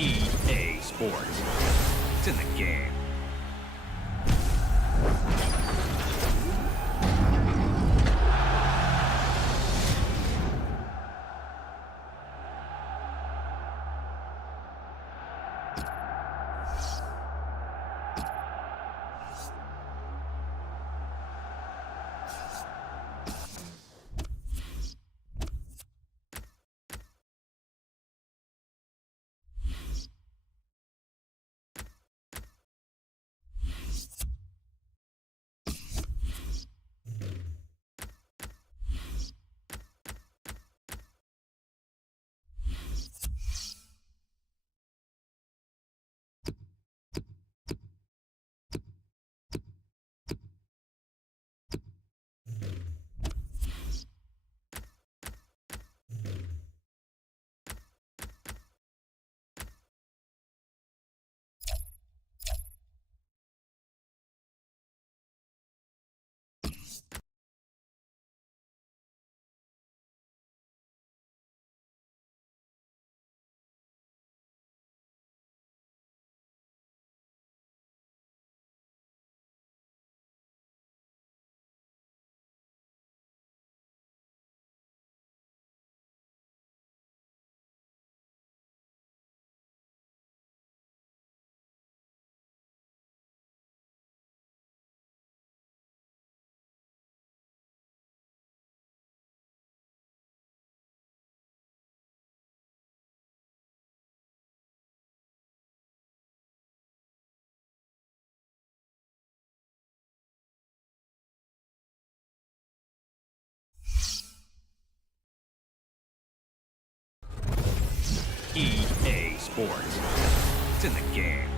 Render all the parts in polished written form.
EA Sports. It's in the game. EA Sports. It's in the game.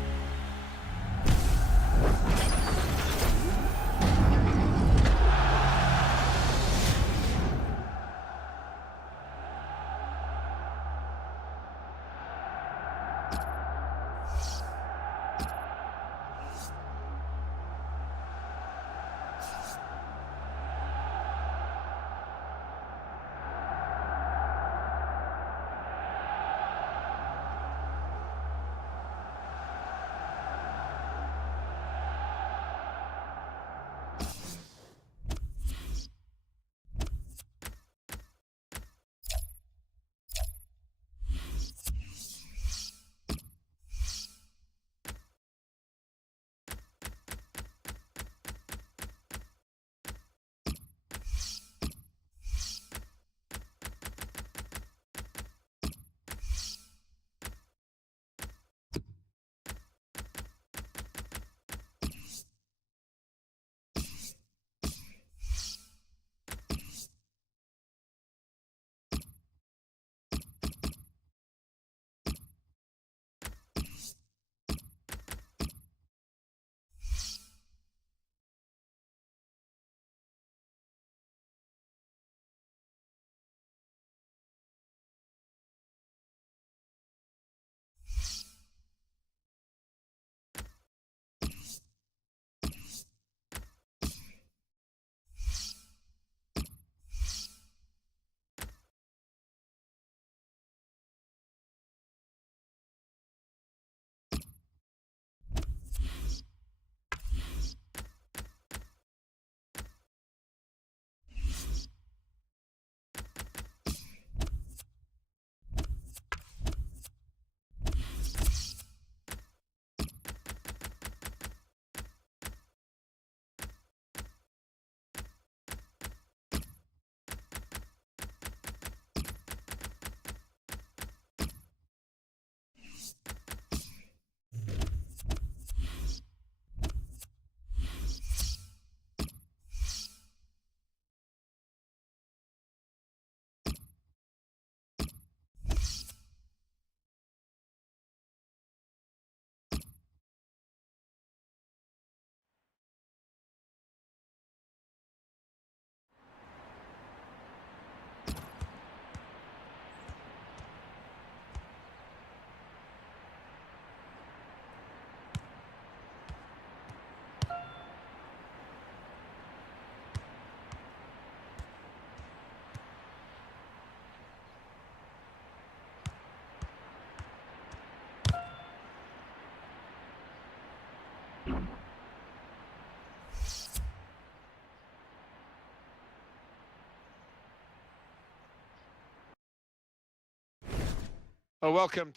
Well, welcome.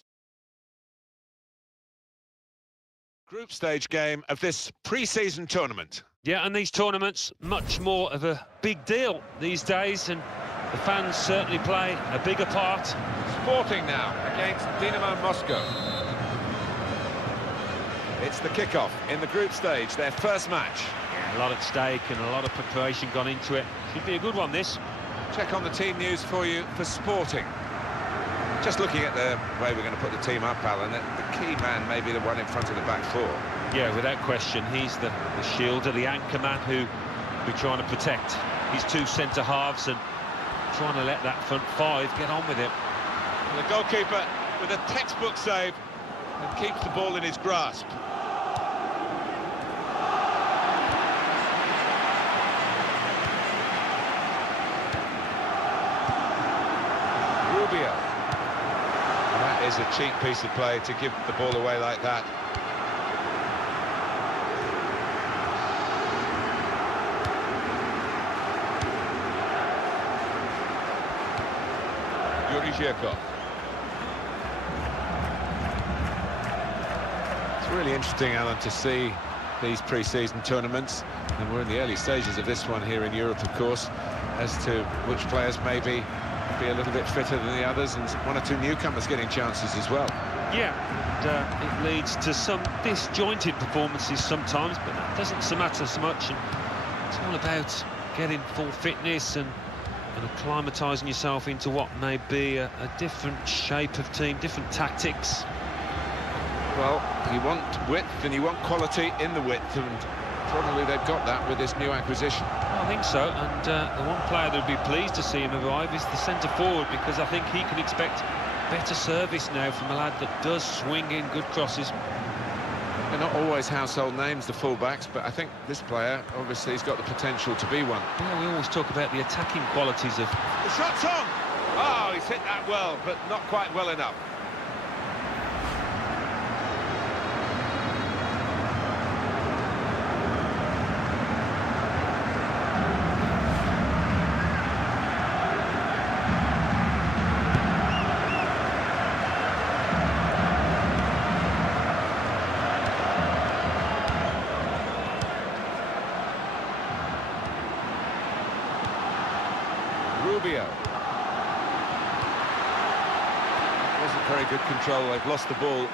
Group stage game of this pre-season tournament. Yeah, and these tournaments, much more of a big deal these days, and the fans certainly play a bigger part. Sporting now against Dinamo Moscow. It's the kickoff in the group stage, their first match. A lot at stake and a lot of preparation gone into it. Should be a good one, this. Check on the team news for you for Sporting. Just looking at the way we're going to put the team up, Alan, the key man may be the one in front of the back four. Yeah, without question, he's the shielder, the anchor man who we're trying to protect. His two centre-halves and trying to let that front five get on with it. And the goalkeeper with a textbook save and keeps the ball in his grasp. Rubio. That is a cheap piece of play to give the ball away like that. It's really interesting, Alan, to see these pre-season tournaments, and we're in the early stages of this one here in Europe, of course, as to which players maybe be a little bit fitter than the others, and one or two newcomers getting chances as well. Yeah, and, it leads to some disjointed performances sometimes, but that doesn't matter so much, and it's all about getting full fitness and acclimatising yourself into what may be a different shape of team, different tactics. Well, you want width and you want quality in the width, and probably they've got that with this new acquisition. I think so, and the one player that would be pleased to see him arrive is the centre-forward, because I think he can expect better service now from a lad that does swing in good crosses. They're not always household names, the full-backs, but I think this player, obviously, has got the potential to be one. Yeah, we always talk about the attacking qualities of... The shot's on! Oh, he's hit that well, but not quite well enough. Rubio. Wasn't very good control, they've lost the ball.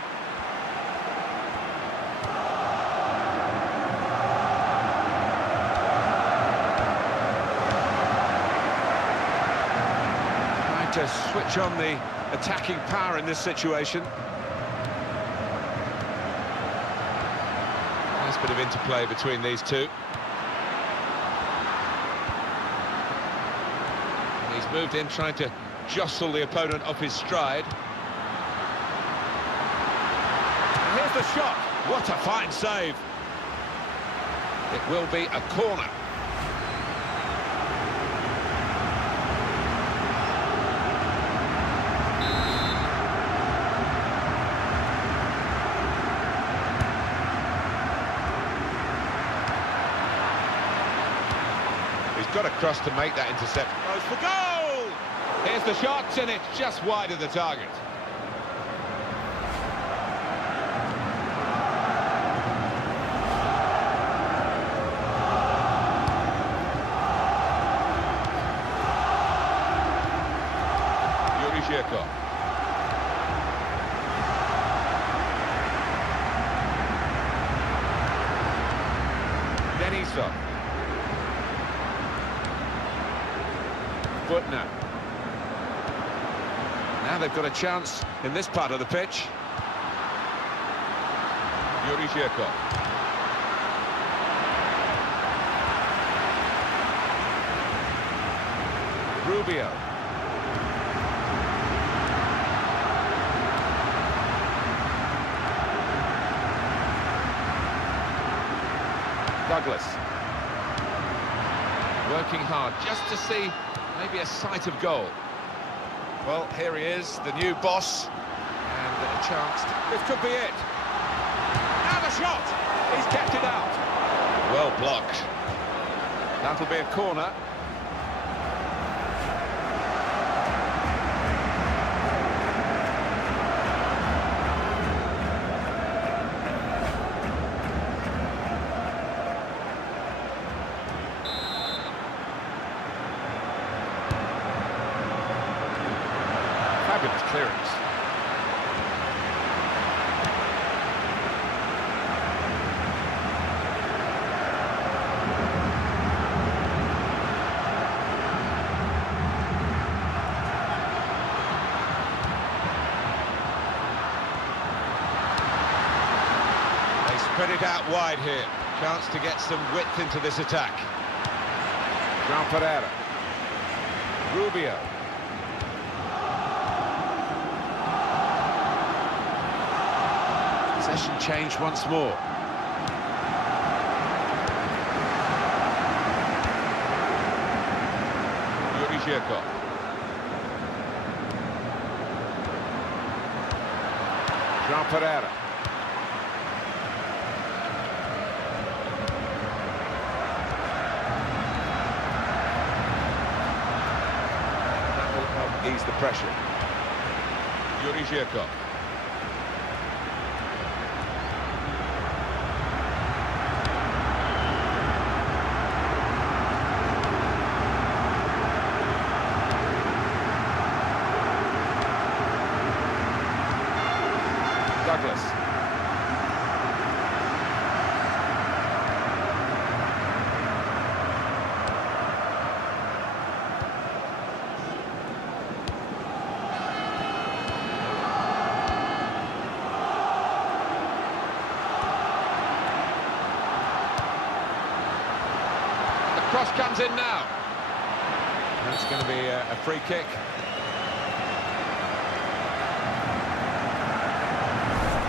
Trying to switch on the attacking power in this situation. Nice bit of interplay between these two. He's moved in, trying to jostle the opponent off his stride. And here's the shot. What a fine save. It will be a corner. He's got across to make that intercept. Goes for goal! Here's the shot, and it's just wide of the target. Denisov. Butner. Now they've got a chance in this part of the pitch. Yuri Zhirkov. Rubio. Douglas. Working hard just to see maybe a sight of goal. Well, here he is, the new boss, and a chance. This could be it. Now the shot! He's kept it out. Well blocked. That'll be a corner. clearance. They spread it out wide here. Chance to get some width into this attack. Jean Pereira. Rubio. Possession change once more. Yuri Zhirkov. Jean Pereira. Ease the pressure. Yuri Zhirkov. Douglas. Cross comes in now. That's going to be a free kick.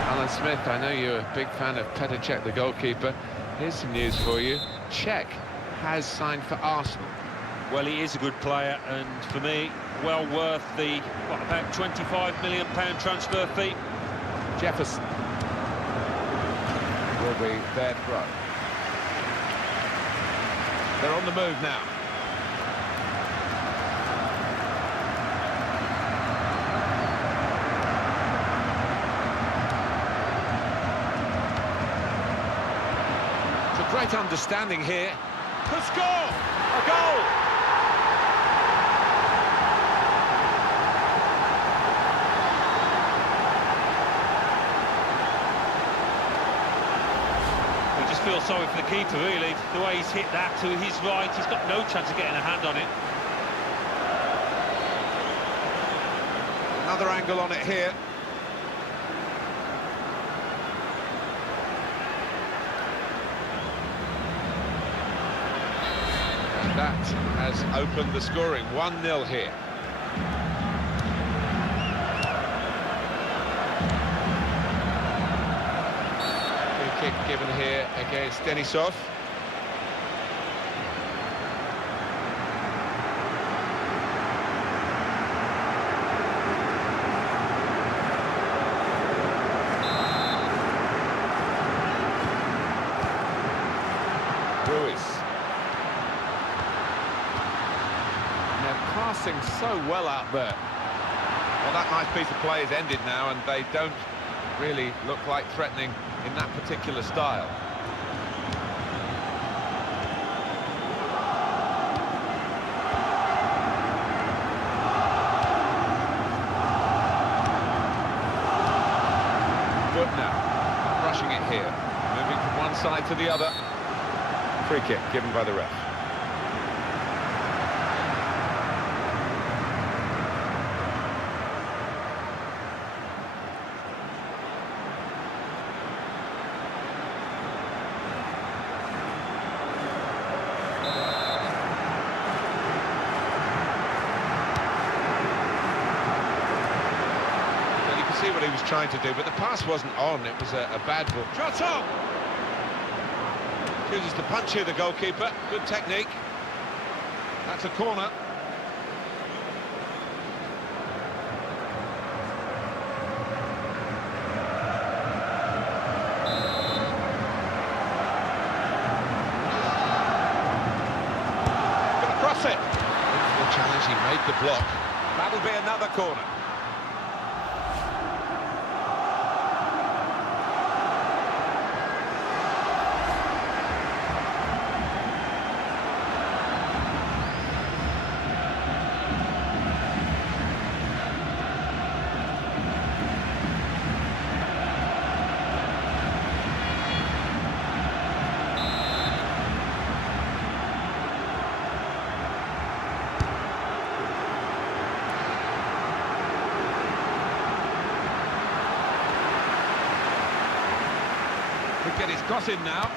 Alan Smith, I know you're a big fan of Petr Cech, the goalkeeper. Here's some news for you. Cech has signed for Arsenal. Well, he is a good player, and for me, well worth the, what, about £25 million transfer fee. Jefferson will be their throw. They're on the move now. It's a great understanding here. To score! A goal! Feel sorry for the keeper, really. The way he's hit that to his right, he's got no chance of getting a hand on it. Another angle on it here. And that has opened the scoring. 1-0 here. Kick given here against Denisov. Ruiz. And they're passing so well out there. Well, that nice piece of play is ended now, and they don't really look like threatening in that particular style. Good now, rushing it here, moving from one side to the other. Free kick given by the ref. See what he was trying to do, but the pass wasn't on. It was a bad ball. Shot on! Chooses to punch here, the goalkeeper. Good technique. That's a corner. Gonna cross it. Into the challenge, he made the block. That'll be another corner. Could get his cross in now.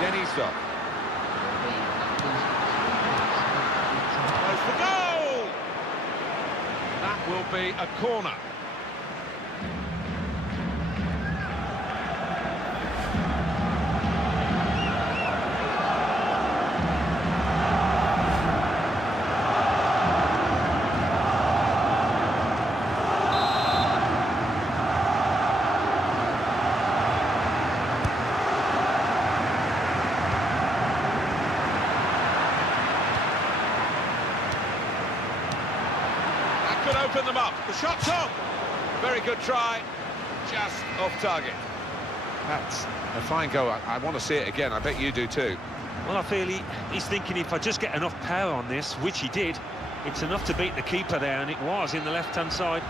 Denisov. Goes for goal! That will be a corner. Could open them up. The shot's on. Very good try. Just off target. That's a fine goal. I want to see it again. I bet you do too. Well, I feel he's thinking if I just get enough power on this, which he did, it's enough to beat the keeper there, and it was in the left-hand side.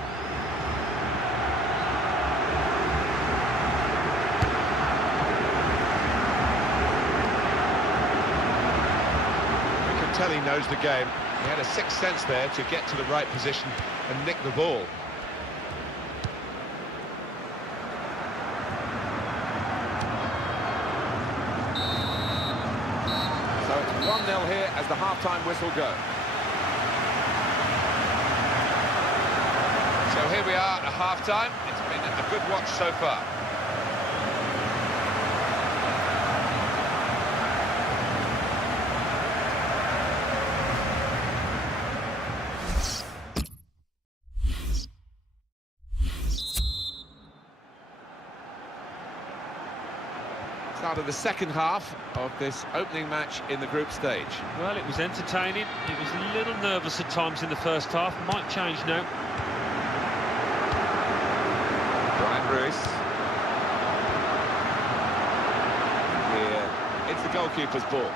You can tell he knows the game. He had a sixth sense there to get to the right position and nick the ball. So it's 1-0 here as the half-time whistle goes. So here we are at half-time. It's been a good watch so far. Start of the second half of this opening match in the group stage. Well, it was entertaining. It was a little nervous at times in the first half. Might change now. Brian Ruiz. Here, it's the goalkeeper's ball.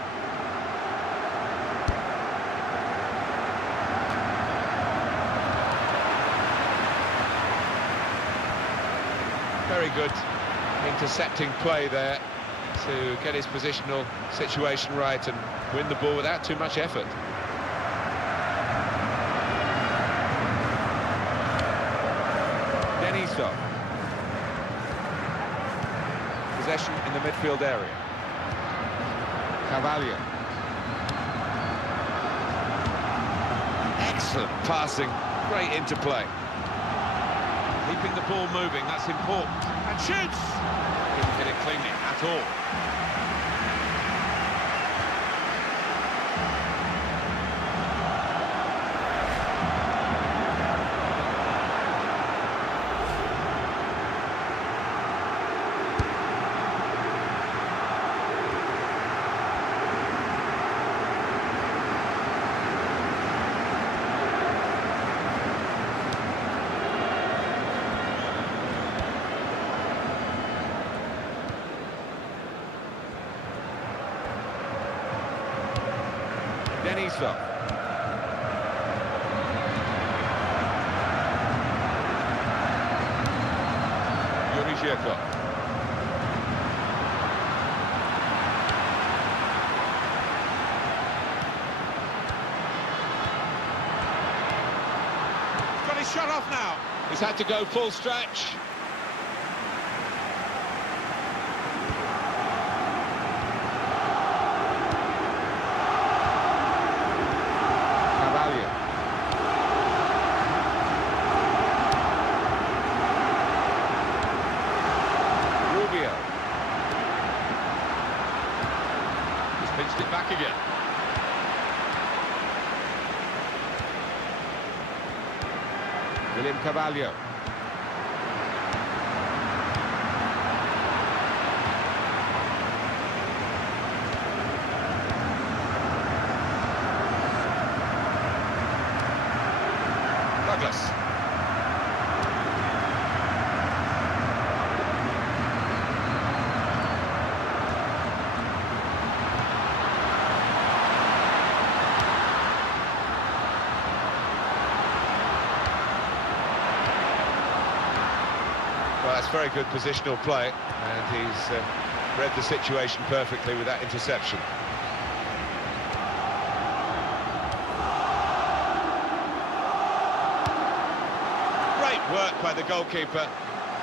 Very good intercepting play there to get his positional situation right and win the ball without too much effort. Denisov. Possession in the midfield area. Carvalho. Excellent passing, great interplay. Keeping the ball moving, that's important. And shoots! Didn't get it cleanly at all. Denisov. Yuri Zhirkov. Got his shot off now. He's had to go full stretch. Pinched it back again. William Carvalho. Douglas. Well, that's very good positional play, and he's read the situation perfectly with that interception. Great work by the goalkeeper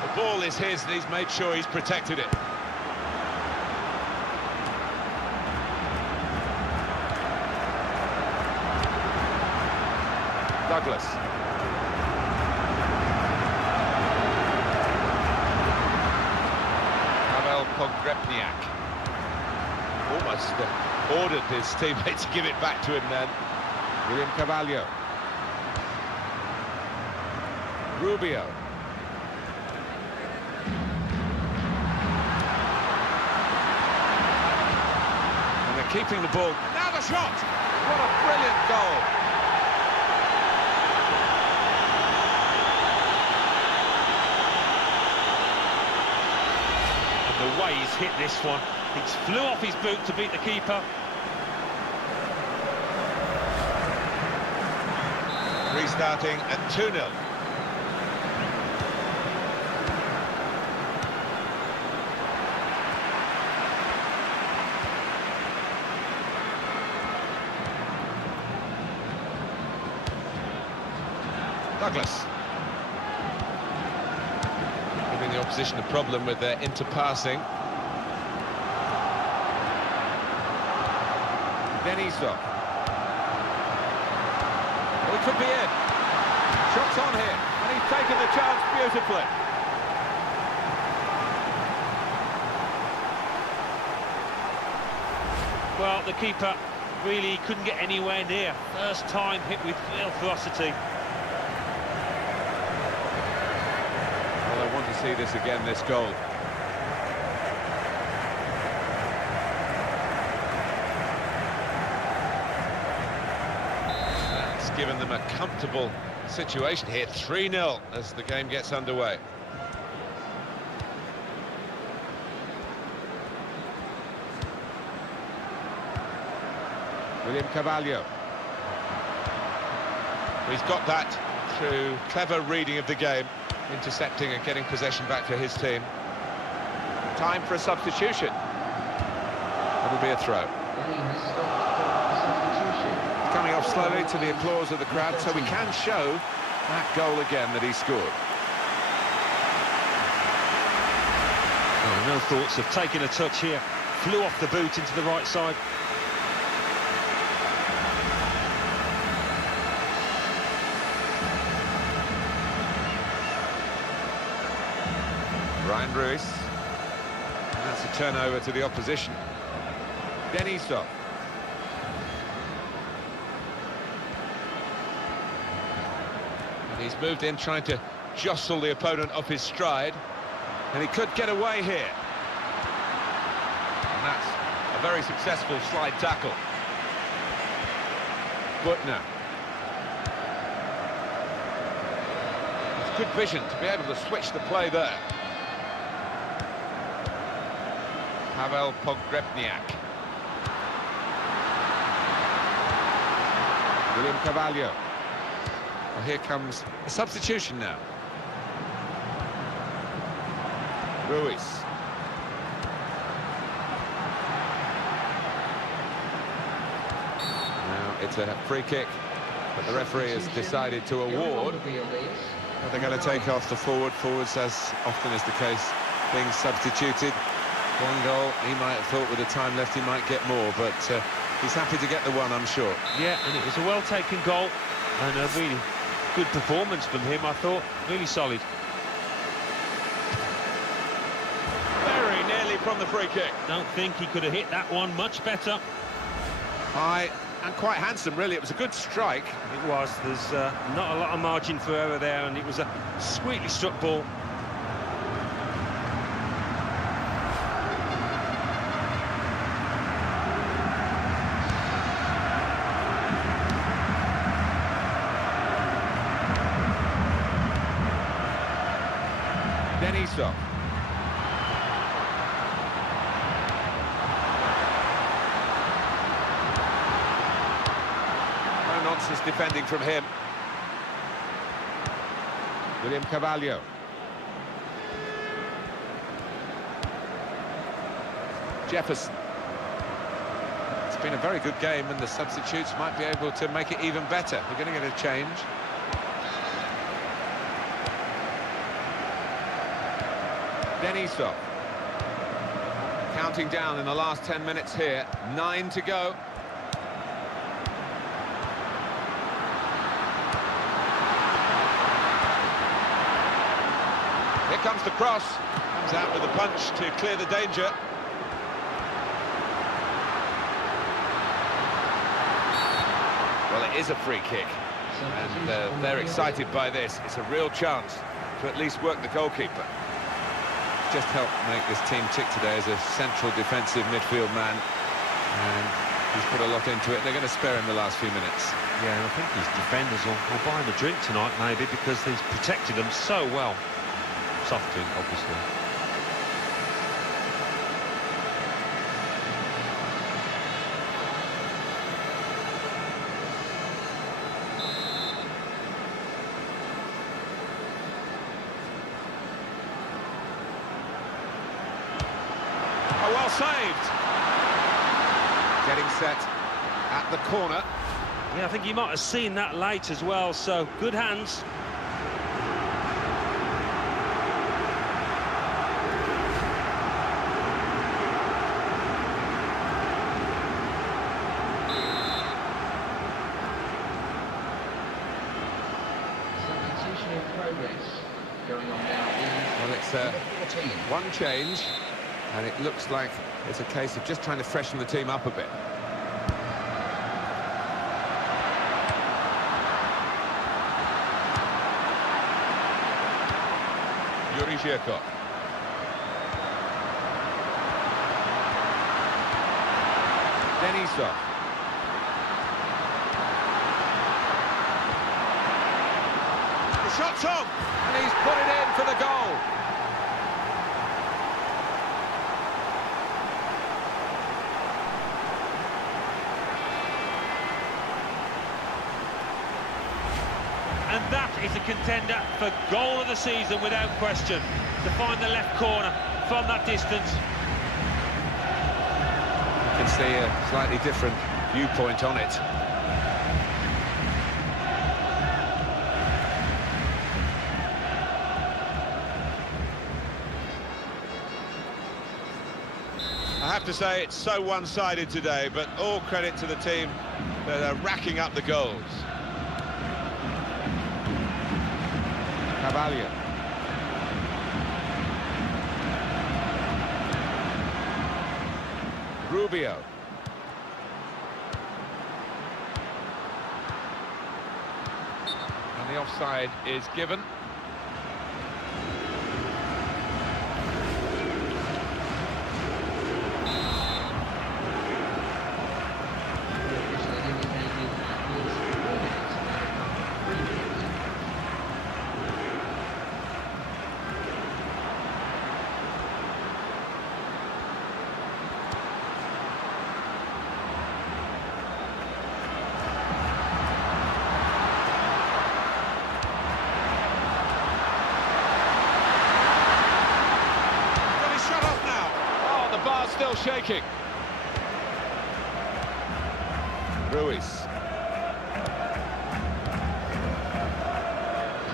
The ball is his and he's made sure he's protected it. Douglas. Pogrebniak almost ordered his teammate to give it back to him then. William Carvalho. Rubio. And they're keeping the ball. And now the shot! What a brilliant goal! The way he's hit this one, he flew off his boot to beat the keeper. Restarting at 2-0. Douglas. Giving the opposition a problem with their interpassing. Denisov. Well, it could be in. Shots on here, and he's taken the chance beautifully. Well, the keeper really couldn't get anywhere near. First time hit with real ferocity. Well, I want to see this again, this goal. That's given them a comfortable situation here. 3-0 as the game gets underway. William Carvalho. He's got that through clever reading of the game, intercepting and getting possession back for his team. Time for a substitution. It'll be a throw. Coming off slowly to the applause of the crowd, so we can show that goal again that he scored. Oh, no thoughts of taking a touch here. Flew off the boot into the right side. Ryan Ruiz. And that's a turnover to the opposition. Denisov. And he's moved in trying to jostle the opponent off his stride. And he could get away here. And that's a very successful slide tackle. Butner. It's good vision to be able to switch the play there. Pavel Pogrebniak. William Carvalho. Well, here comes a substitution now. Ruiz. Now it's a free kick, but the referee has decided to award. But they're going to take off the forwards, as often is the case, being substituted. One goal, he might have thought with the time left he might get more, but he's happy to get the one, I'm sure. Yeah, and it was a well-taken goal and a really good performance from him, I thought. Really solid. Very nearly from the free kick. Don't think he could have hit that one much better. High and quite handsome, really. It was a good strike. It was. There's not a lot of margin for error there, and it was a sweetly struck ball. Denisov. No nonsense defending from him. William Carvalho. Jefferson. It's been a very good game, and the substitutes might be able to make it even better. We're going to get a change. Denisov. Counting down in the last 10 minutes here. 9 to go. Here comes the cross. Comes out with a punch to clear the danger. Well, it is a free kick. And they're excited by this. It's a real chance to at least work the goalkeeper. Just helped make this team tick today as a central defensive midfield man, and he's put a lot into it. They're going to spare him the last few minutes. Yeah, and I think his defenders will buy him a drink tonight, maybe, because he's protected them so well. Soft drink, obviously. Oh, well saved. Getting set at the corner. Yeah, I think you might have seen that late as well, so good hands. Substitution in progress. Going on now Well, it's number 14. one change, and it looks like it's a case of just trying to freshen the team up a bit. Yuri Zhirkov. Denisov. The shot's on, and he's put it in for the goal. And that is a contender for goal of the season without question. To find the left corner from that distance. You can see a slightly different viewpoint on it. I have to say it's so one-sided today, but all credit to the team that are racking up the goals. Cavalier. Rubio. And the offside is given. Still shaking. Ruiz.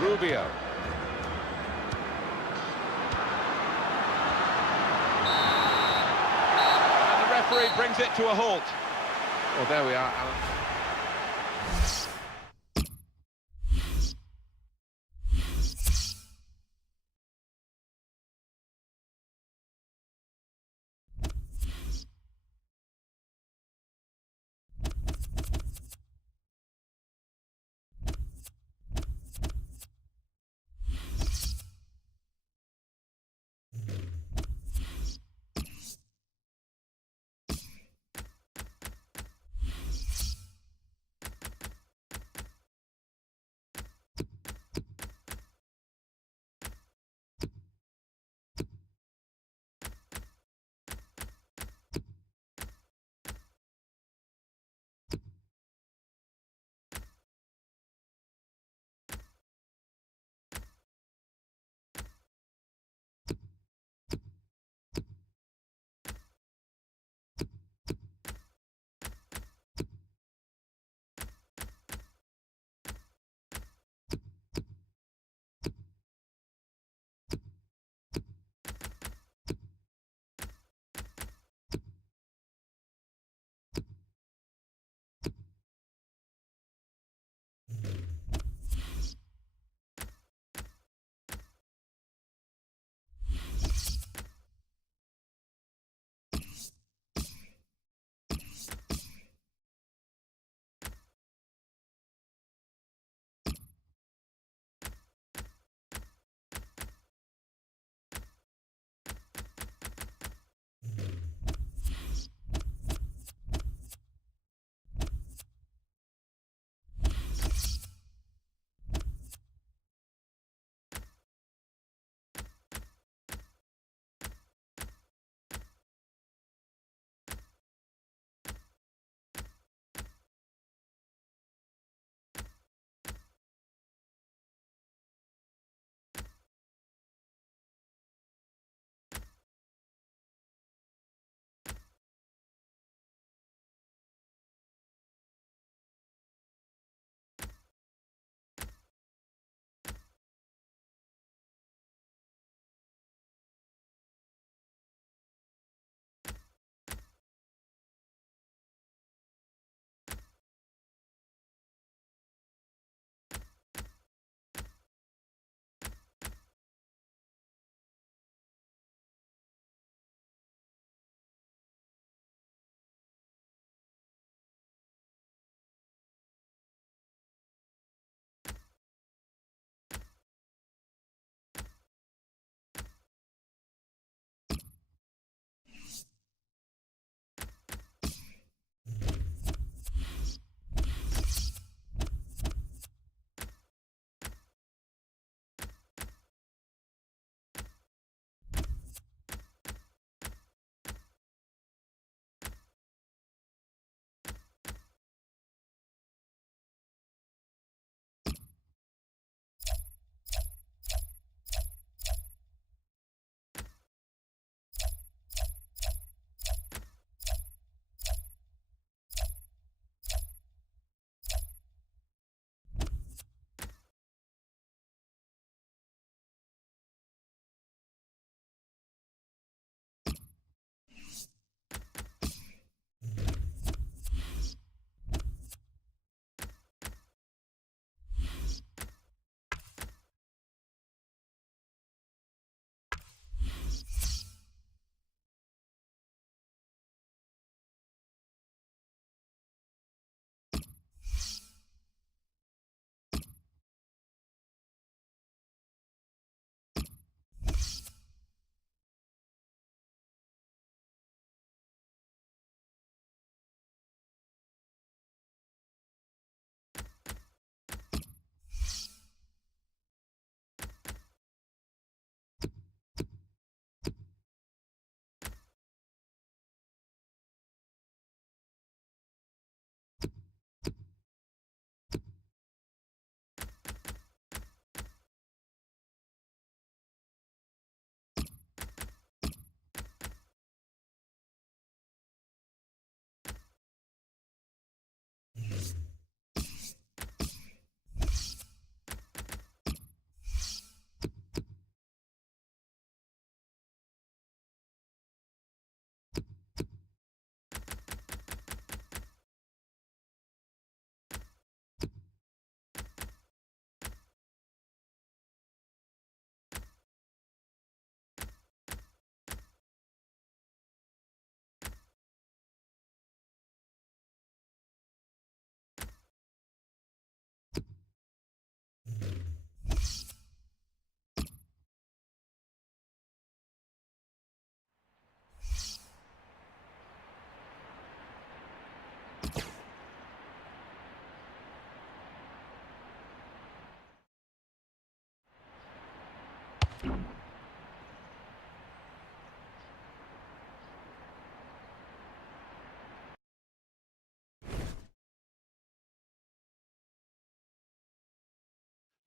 Rubio. And the referee brings it to a halt. Well, there we are, Alan.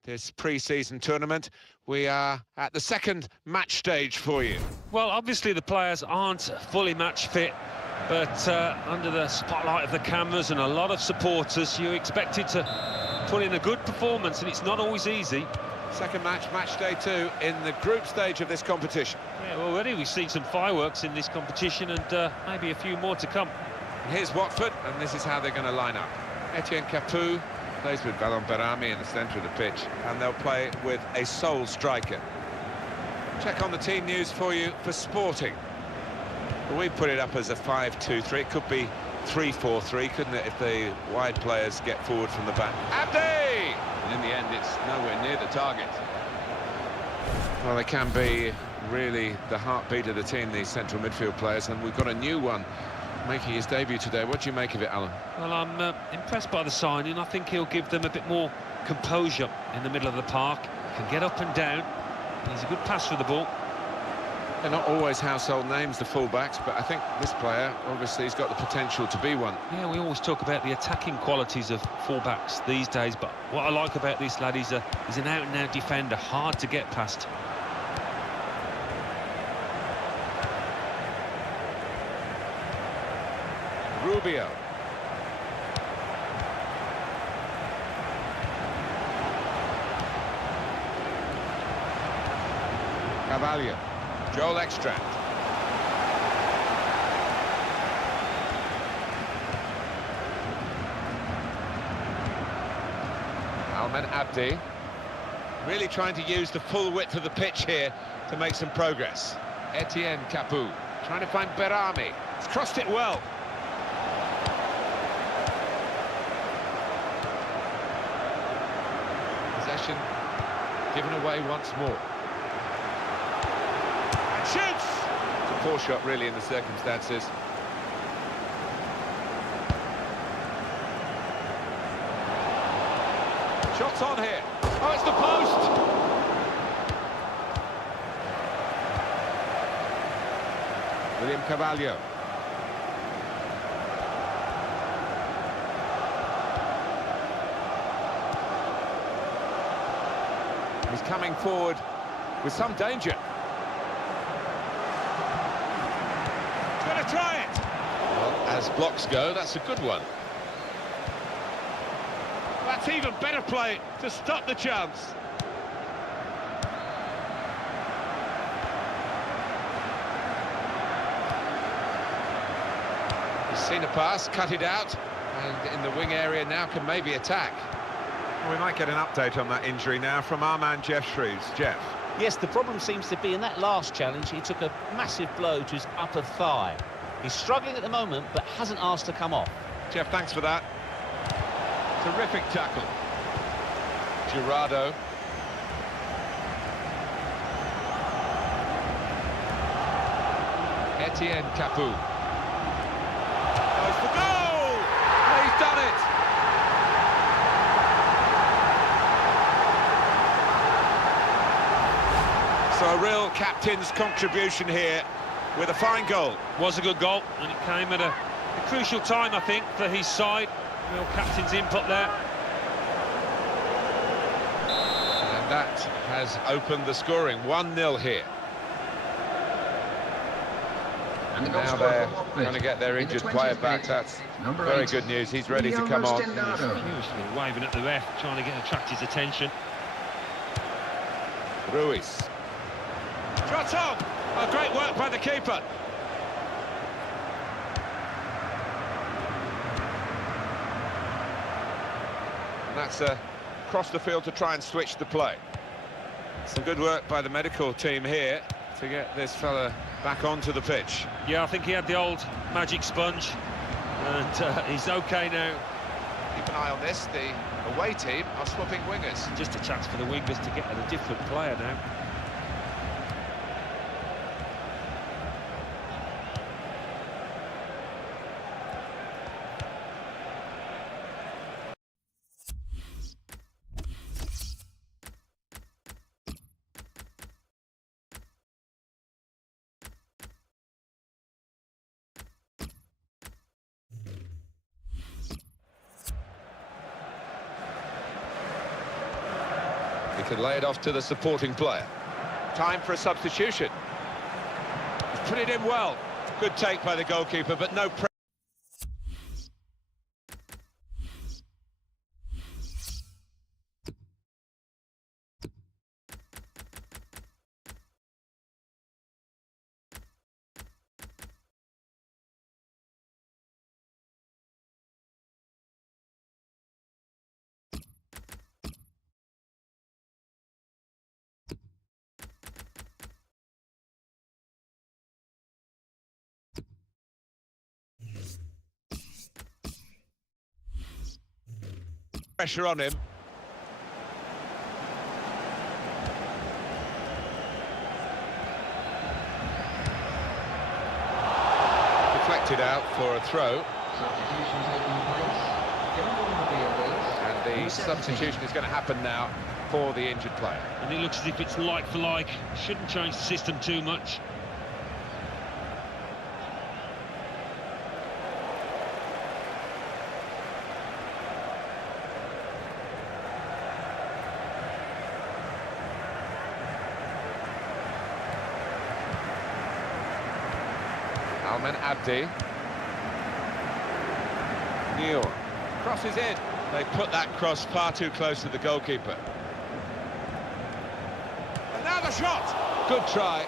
This pre-season tournament, we are at the second match stage for you. Well, obviously the players aren't fully match fit, but under the spotlight of the cameras and a lot of supporters, you're expected to put in a good performance, and it's not always easy. Second match, match day 2 in the group stage of this competition. Yeah, already we've seen some fireworks in this competition, and maybe a few more to come. Here's Watford, and this is how they're going to line up. Etienne Capoue plays with Ballon Berami in the centre of the pitch, and they'll play with a sole striker. Check on the team news for you for Sporting. Well, we put it up as a 5-2-3. It could be 3-4-3, couldn't it, if the wide players get forward from the back. Abdi! And in the end, it's nowhere near the target. Well, they can be really the heartbeat of the team, these central midfield players, and we've got a new one making his debut today. What do you make of it, Alan? Well, I'm impressed by the signing. I think he'll give them a bit more composure in the middle of the park. Can get up and down. He's a good pass for the ball. They're not always household names, the full-backs, but I think this player, obviously, has got the potential to be one. Yeah, we always talk about the attacking qualities of full-backs these days, but what I like about this lad is he's an out-and-out defender, hard to get past. Rubio. Carvalho. Joel Extract. Almen Abdi. Really trying to use the full width of the pitch here to make some progress. Etienne Capoue trying to find Berami. He's crossed it well. Possession given away once more. And shoots! It's a poor shot, really, in the circumstances. Shots on here. Oh, it's the post! William Carvalho. He's coming forward with some danger. He's going to try it. Well, as blocks go, that's a good one. That's even better play to stop the chance. He's seen a pass, cut it out, and in the wing area now can maybe attack. We might get an update on that injury now from our man Jeff Shrews. Jeff. Yes, the problem seems to be in that last challenge, he took a massive blow to his upper thigh. He's struggling at the moment, but hasn't asked to come off. Jeff, thanks for that. Terrific tackle. Gerardo. Etienne Capoue. Goes for goal! And he's done it! So a real captain's contribution here with a fine goal. Was a good goal, and it came at a crucial time, I think, for his side. Real captain's input there. And that has opened the scoring. 1-0 here. And the Now they're going to get their injured player back. That's very good news. He's ready to come on. Furiously waving at the ref, trying to attract his attention. Ruiz. Shot on! Oh, great work by the keeper. And that's across the field to try and switch the play. Some good work by the medical team here to get this fella back onto the pitch. Yeah, I think he had the old magic sponge, and he's okay now. Keep an eye on this. The away team are swapping wingers. Just a chance for the wingers to get at a different player now. To lay it off to the supporting player. Time for a substitution. He's put it in well. Good take by the goalkeeper, but no pressure. Pressure on him. Deflected out for a throw. Substitution taking place. Everyone will be at And the substitution is going to happen now for the injured player. And it looks as if it's like for like. Shouldn't change the system too much. Almen Abdi. Neil crosses in. They put that cross far too close to the goalkeeper. And now the shot! Good try.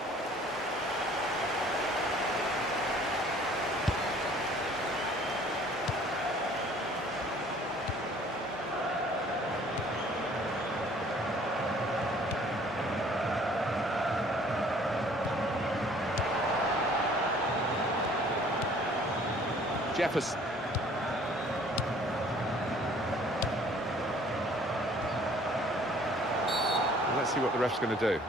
Jefferson. Let's see what the ref's going to do.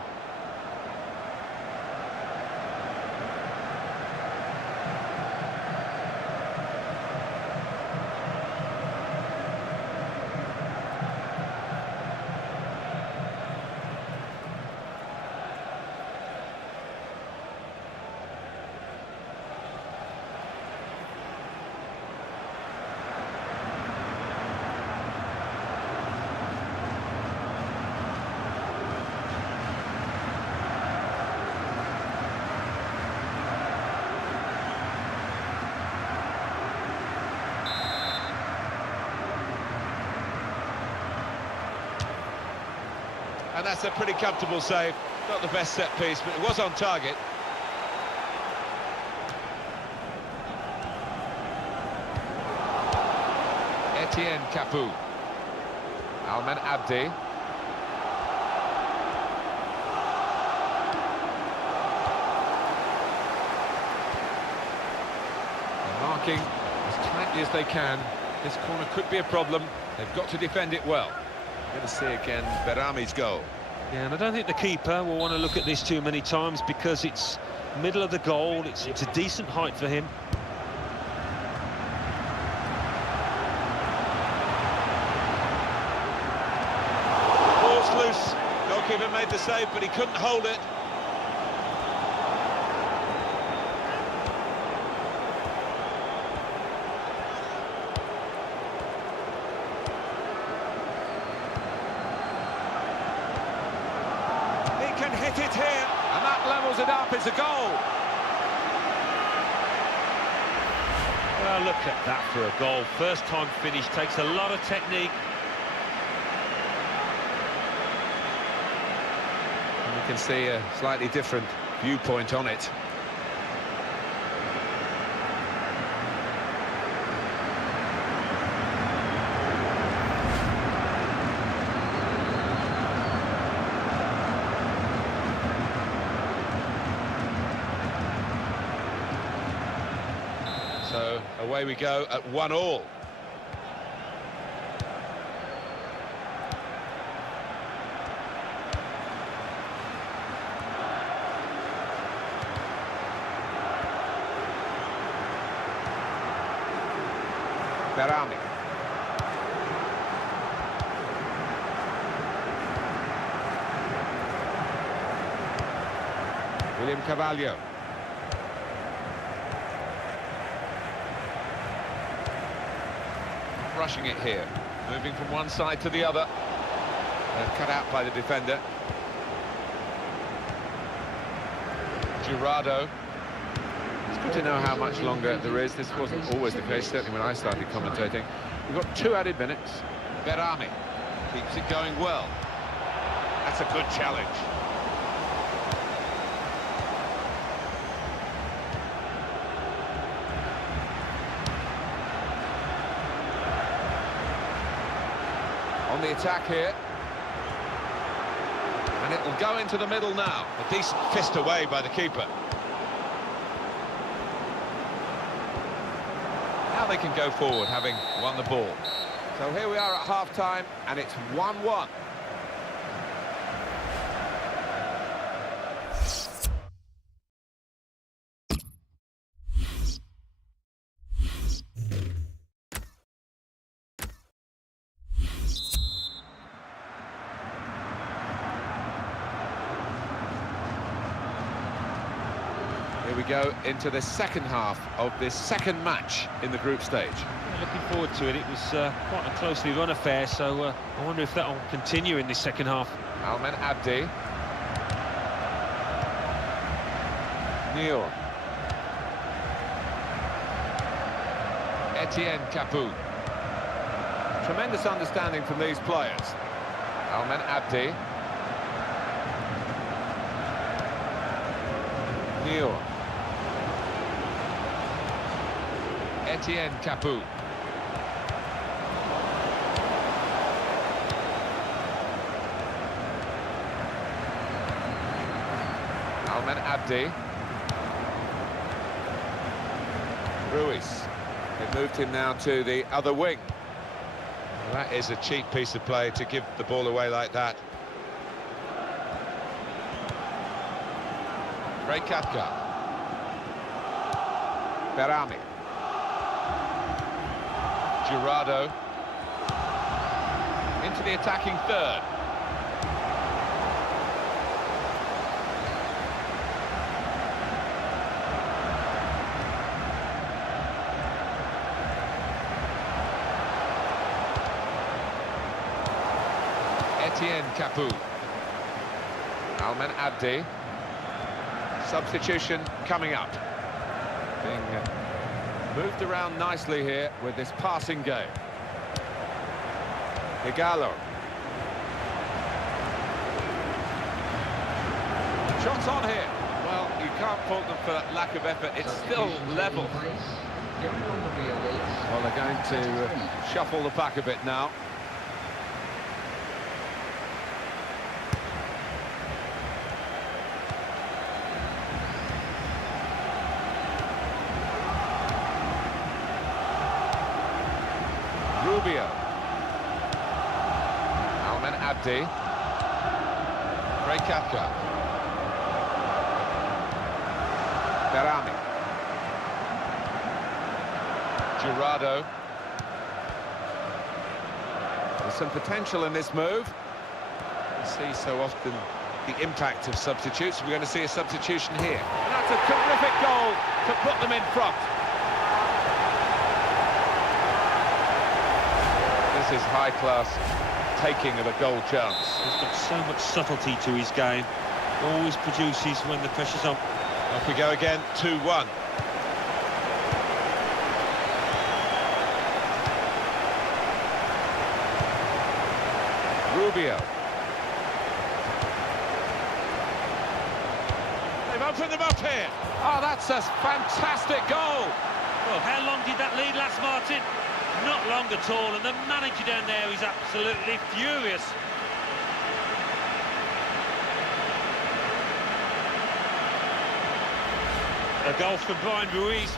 And that's a pretty comfortable save. Not the best set piece, but it was on target. Etienne Capoue. Almen Abdi. They're marking as tightly as they can. This corner could be a problem. They've got to defend it well. Going to see again Berami's goal. Yeah, and I don't think the keeper will want to look at this too many times because it's middle of the goal. It's a decent height for him. Ball's loose. Goalkeeper made the save, but he couldn't hold it. Can hit it here, and that levels it up. It's a goal. Well, look at that for a goal. First time finish, takes a lot of technique. And you can see a slightly different viewpoint on it. So away we go at 1-1. Berami. William Carvalho. Rushing it here, moving from one side to the other. Cut out by the defender. Girardo. It's good to know how much longer there is. This wasn't always the case, certainly when I started commentating. We've got 2 added minutes. Berami keeps it going well. That's a good challenge. On the attack here. And it'll go into the middle now. A decent fist away by the keeper. Now they can go forward, having won the ball. So here we are at half-time, and it's 1-1. Here we go into the second half of this second match in the group stage. Yeah, looking forward to it. It was quite a closely run affair, so I wonder if that will continue in this second half. Almen Abdi. Neil. Etienne Capoue. Tremendous understanding from these players. Almen Abdi. Neil. Etienne Capoue. Almen Abdi. Ruiz. They've moved him now to the other wing. Well, that is a cheap piece of play to give the ball away like that. Rekatka. Berami. Girardo. Into the attacking third. Etienne Capoue. Almen Abdi. Substitution coming up. Being moved around nicely here with this passing game. Igalo. Shots on here. Well, you can't fault them for that lack of effort. It's still level. Well, they're going to shuffle the pack a bit now. Rubio. Almen Abdi. Rekatka. Berami. Girardo. There's some potential in this move. We see so often the impact of substitutes. We're going to see a substitution here. And that's a terrific goal to put them in front. This is high-class taking of a goal chance. He's got so much subtlety to his game. Always produces when the pressure's on. Off we go again, 2-1. Rubio. They've opened them up here. Oh, that's a fantastic goal. Well, how long did that lead last, Martin? Not long at all, and the manager down there is absolutely furious. A goal from Brian Ruiz,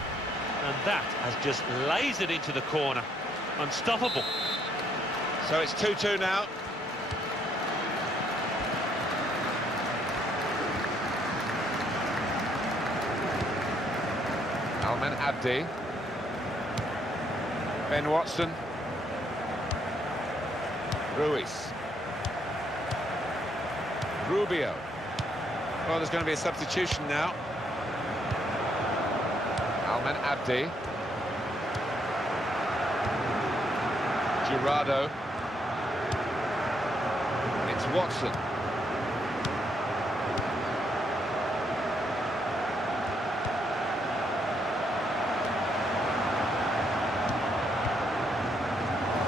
and that has just lasered into the corner. Unstoppable. So it's 2-2 now. Almen Abdi. Ben Watson. Ruiz. Rubio. Well, there's going to be a substitution now. Almen Abdi. Girardo. Watson.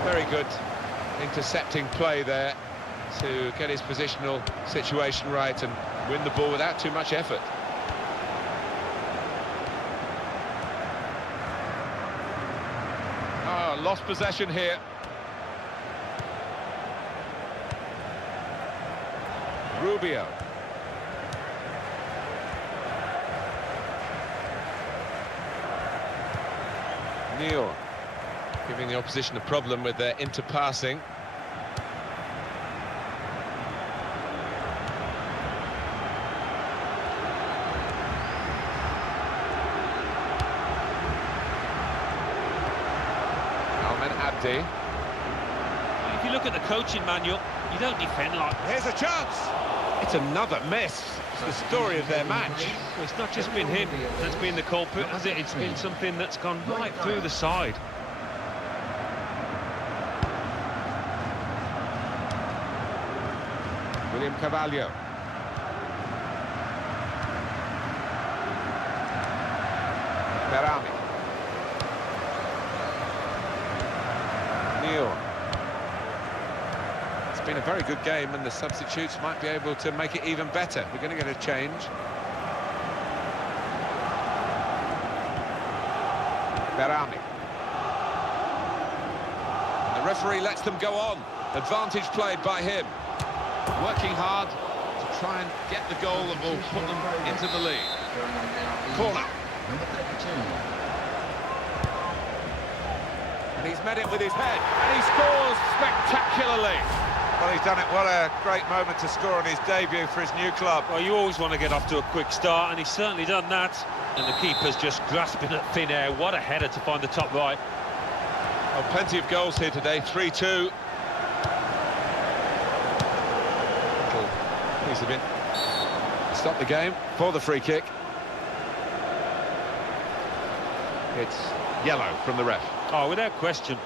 Very good intercepting play there to get his positional situation right and win the ball without too much effort. Oh, lost possession here. Rubio. Neal. Giving the opposition a problem with their interpassing. Abdi. If you look at the coaching manual, you don't defend like that. Here's a chance. It's another miss. It's the story of their match. Well, it's not just been him that's been the culprit, has it? It's been something that's gone right through the side. William Carvalho. Berami. Neal. It's been a very good game and the substitutes might be able to make it even better. We're going to get a change. Berami. And the referee lets them go on. Advantage played by him. Working hard to try and get the goal that will put them into the lead. Corner. Number 32. And he's met it with his head, and he scores spectacularly. Well, he's done it. What a great moment to score on his debut for his new club. Well, you always want to get off to a quick start, and he's certainly done that. And the keeper's just grasping at thin air. What a header to find the top right. Well, plenty of goals here today, 3-2. Piece of it. Stop the game for the free kick. It's yellow from the ref. Oh, without question.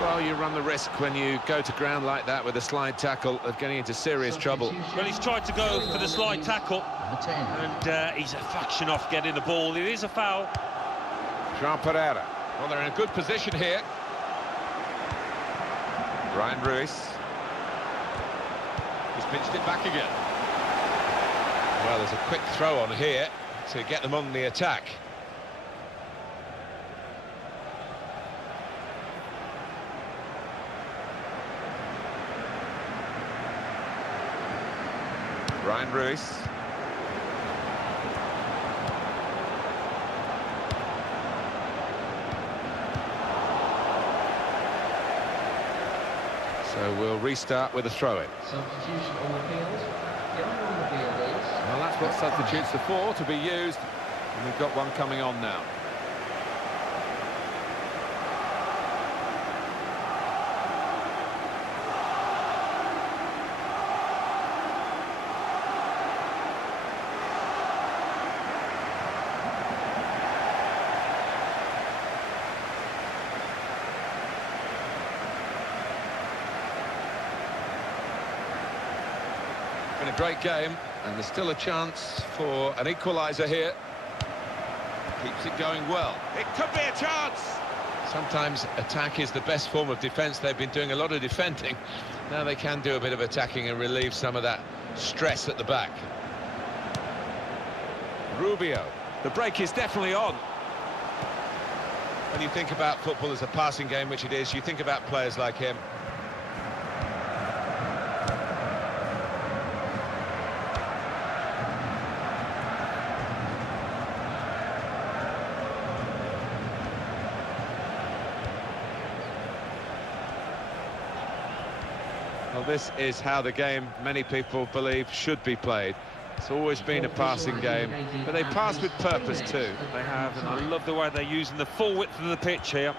Well, you run the risk when you go to ground like that with a slide tackle of getting into serious trouble. Well, he's tried to go for the slide tackle, Number 10. and he's a fraction off getting the ball. It is a foul. Jean Pereira. Well, they're in a good position here. Ryan Ruiz. He's pinched it back again. Well, there's a quick throw on here to get them on the attack. Ryan Ruiz. So we'll restart with a throw-in. Substitution on the field. The order on the field is... Well, that's what substitutes are for, to be used. And we've got one coming on now. Been a great game, and there's still a chance for an equaliser here. Keeps it going well. It could be a chance! Sometimes attack is the best form of defence. They've been doing a lot of defending. Now they can do a bit of attacking and relieve some of that stress at the back. Rubio. The break is definitely on. When you think about football as a passing game, which it is, you think about players like him. Well, this is how the game, many people believe, should be played. It's always been a passing game, but they pass with purpose too. They have, and I love the way they're using the full width of the pitch here.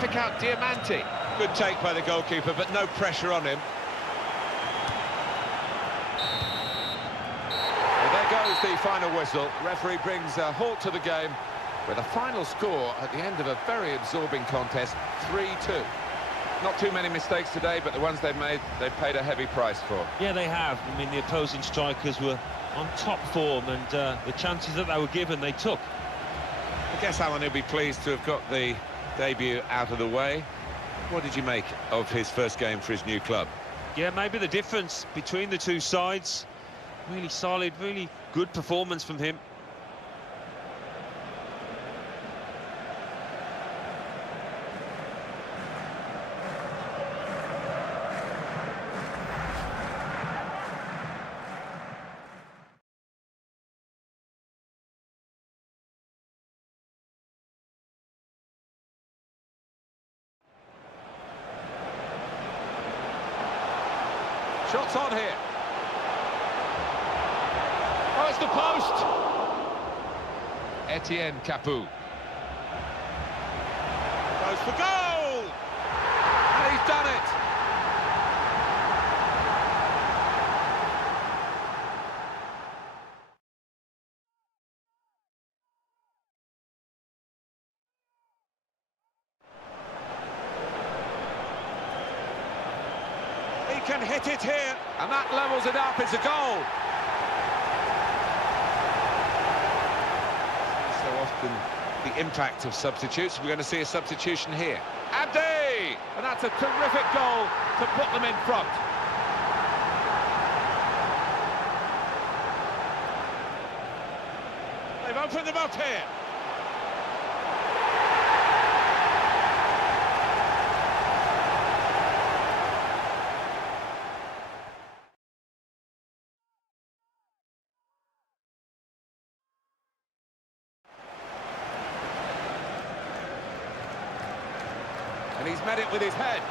pick out Diamante. Good take by the goalkeeper, but no pressure on him. Well, there goes the final whistle. Referee brings a halt to the game with a final score at the end of a very absorbing contest, 3-2. Not too many mistakes today, but the ones they've made, they've paid a heavy price for. Yeah, they have. I mean, the opposing strikers were on top form, and the chances that they were given, they took. I guess Alan will be pleased to have got the debut out of the way. What did you make of his first game for his new club? Yeah, maybe the difference between the two sides. Really solid, really good performance from him. Shots on here. Oh, it's the post. Etienne Capoue. Goes for goal! And he's done it. He can hit it here, and that levels it up. It's a goal. So often the impact of substitutes. We're going to see a substitution here. Abdi! And that's a terrific goal to put them in front. They've opened them up here. And he's met it with his head.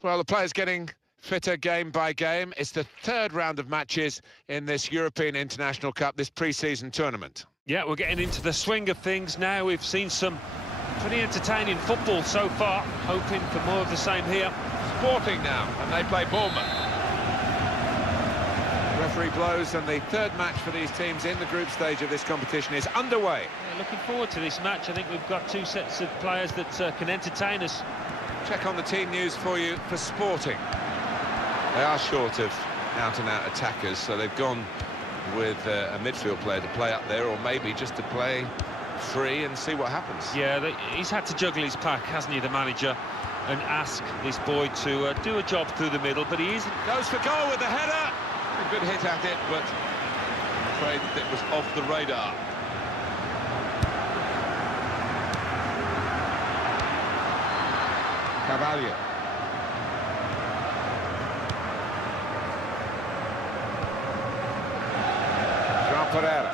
Well, the players getting fitter game by game. It's the third round of matches in this European International Cup, this pre-season tournament. Yeah, we're getting into the swing of things now. We've seen some pretty entertaining football so far, hoping for more of the same here. Sporting now, and they play Bournemouth. Referee blows, and the third match for these teams in the group stage of this competition is underway. Yeah, looking forward to this match. I think we've got two sets of players that can entertain us. Check on the team news for you for Sporting. They are short of out-and-out attackers, so they've gone with a midfield player to play up there, or maybe just to play free and see what happens. Yeah, he's had to juggle his pack, hasn't he, the manager, and ask this boy to do a job through the middle, but he isn't. Goes for goal with the header. A good hit at it, but I'm afraid that it was off the radar. Carvalho. Pereira.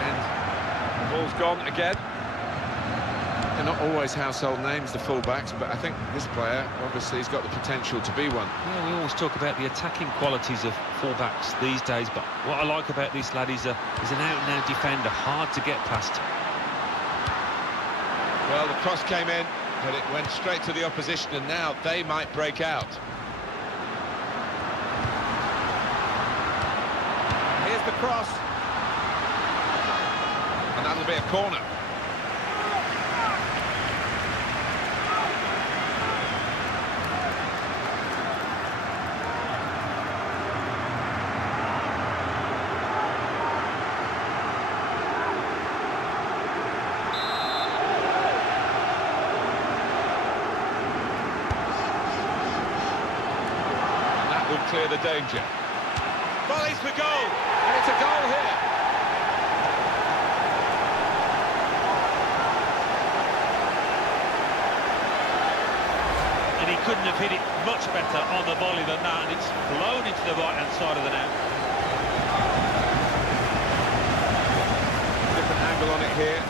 And the ball's gone again. They're not always household names, the full-backs, but I think this player, obviously, has got the potential to be one. Yeah, we always talk about the attacking qualities of full-backs these days, but what I like about this lad is an out-and-out defender, hard to get past. Well, the cross came in, but it went straight to the opposition, and now they might break out. Here's the cross. And that'll be a corner. And that will clear the danger. Volleys for goal, and it's a goal here. And he couldn't have hit it much better on the volley than that, and it's flown into the right-hand side of the net. Different angle on it here.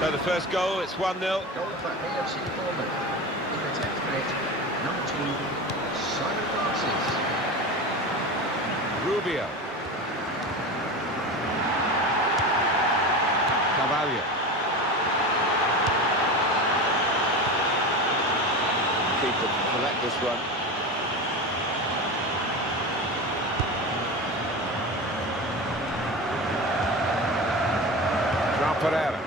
So the first goal, it's 1-0. Goal for AFC Bournemouth. In the 10th minute, number 2, Simon Francis. Rubio. Carvalho. Keeper to collect this one. João Pereira.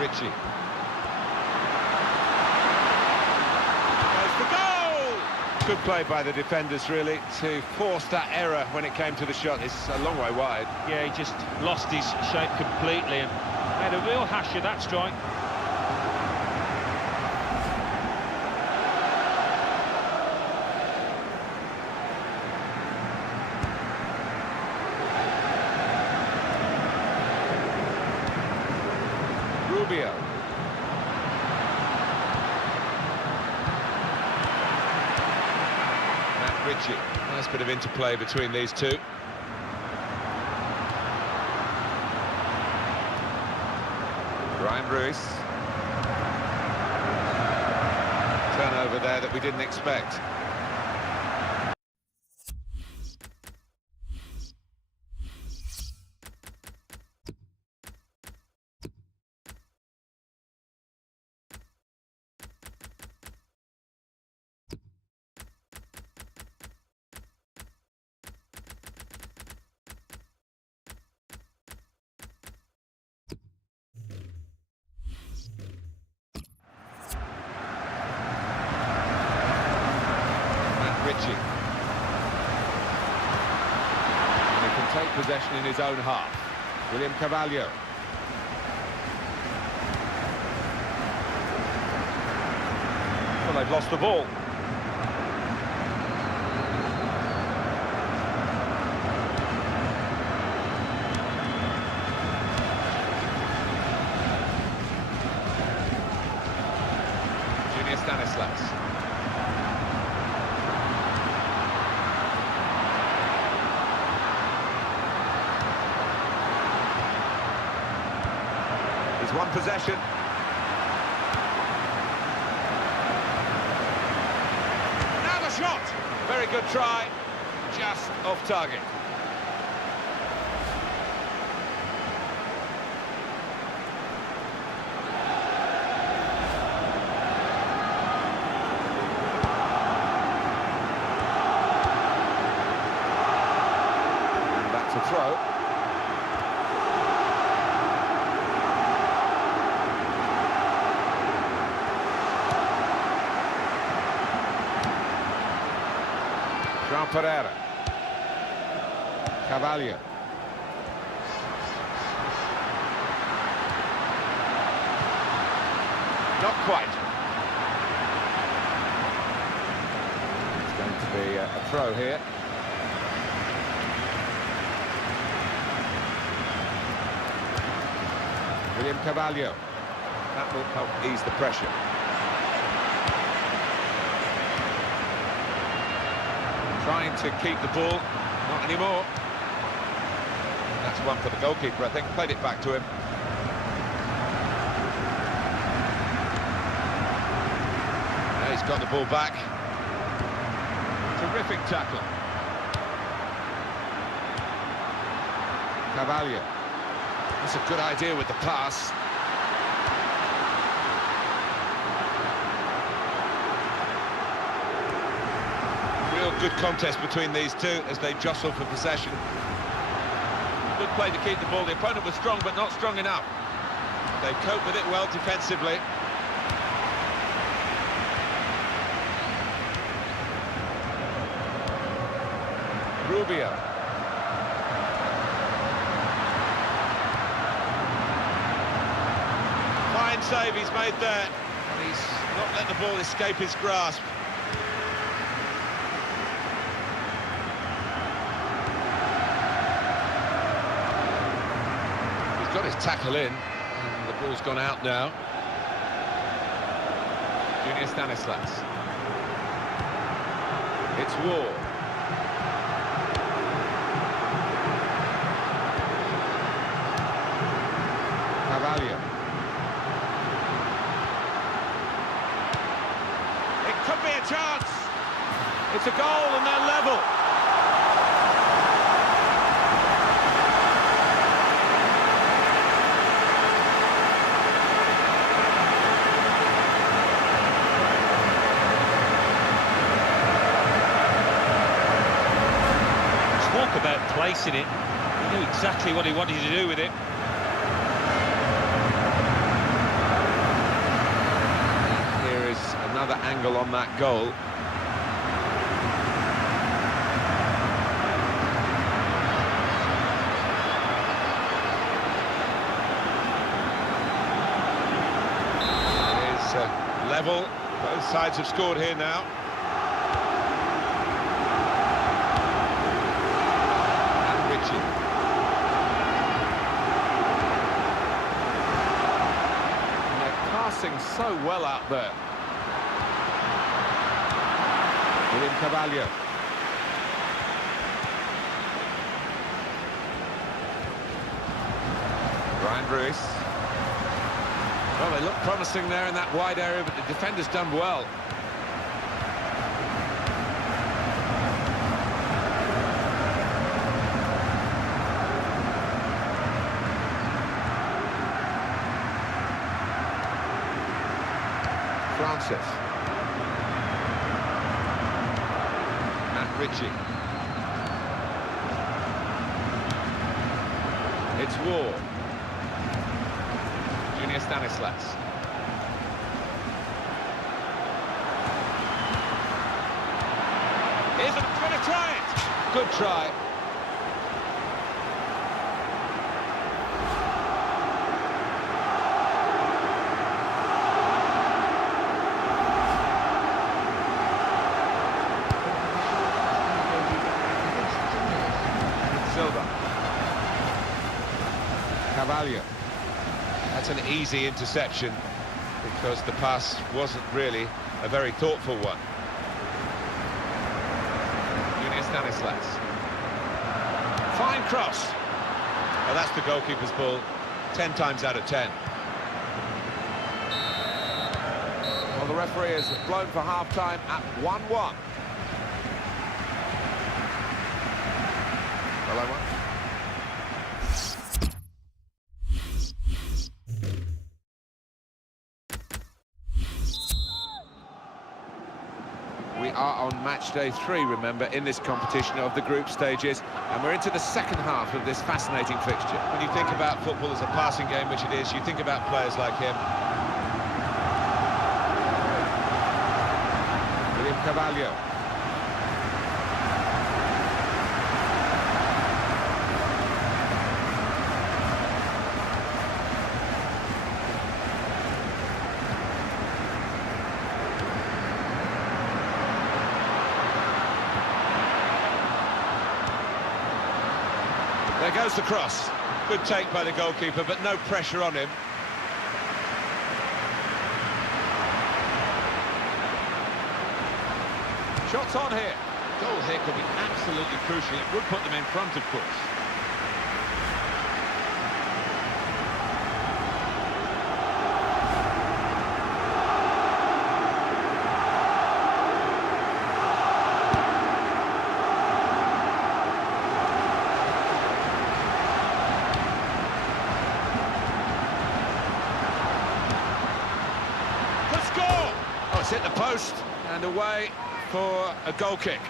Ritchie. Goes for goal! Good play by the defenders, really, to force that error when it came to the shot. It's a long way wide. Yeah, he just lost his shape completely and made a real hash of that strike. Rubio. Ritchie. Nice bit of interplay between these two. Ryan Ruiz. Turnover there that we didn't expect. Ritchie. And he can take possession in his own half. William Carvalho. Well, they've lost the ball. Stanislas. He's one possession. Now the shot! Very good try, just off target. To throw. Jean Pereira. Carvalho. Not quite. It's going to be a throw here. William Carvalho. That will help ease the pressure. Trying to keep the ball. Not anymore. That's one for the goalkeeper, I think. Played it back to him. Now he's got the ball back. Terrific tackle. Carvalho. That's a good idea with the pass. Real good contest between these two as they jostle for possession. Good play to keep the ball. The opponent was strong, but not strong enough. They cope with it well defensively. Rubio. Fine save he's made there, and he's not let the ball escape his grasp. He's got his tackle in, and the ball's gone out now. Junior Stanislas. It's War. Carvalho. Could be a chance. It's a goal and they're level. Talk about placing it. He knew exactly what he wanted to do with it. Another angle on that goal. It is level. Both sides have scored here now. And Richie. And they're passing so well out there. William Carvalho. Brian Ruiz. Well, they look promising there in that wide area, but the defender's done well. Francis. Richie. It's War. Junior Stanislas. Isn't going to try it. Good try. Carvalho. That's an easy interception because the pass wasn't really a very thoughtful one. Stanislas. Fine cross. Well, that's the goalkeeper's ball, 10 times out of 10. Well, the referee has blown for half-time at 1-1. Hello, one. We are on match day 3, remember, in this competition of the group stages, and we're into the second half of this fascinating fixture. When you think about football as a passing game, which it is, you think about players like him. William Carvalho. There goes the cross. Good take by the goalkeeper, but no pressure on him. Shots on here. Goal here could be absolutely crucial. It would put them in front, of course. It's hit the post and away for a goal kick.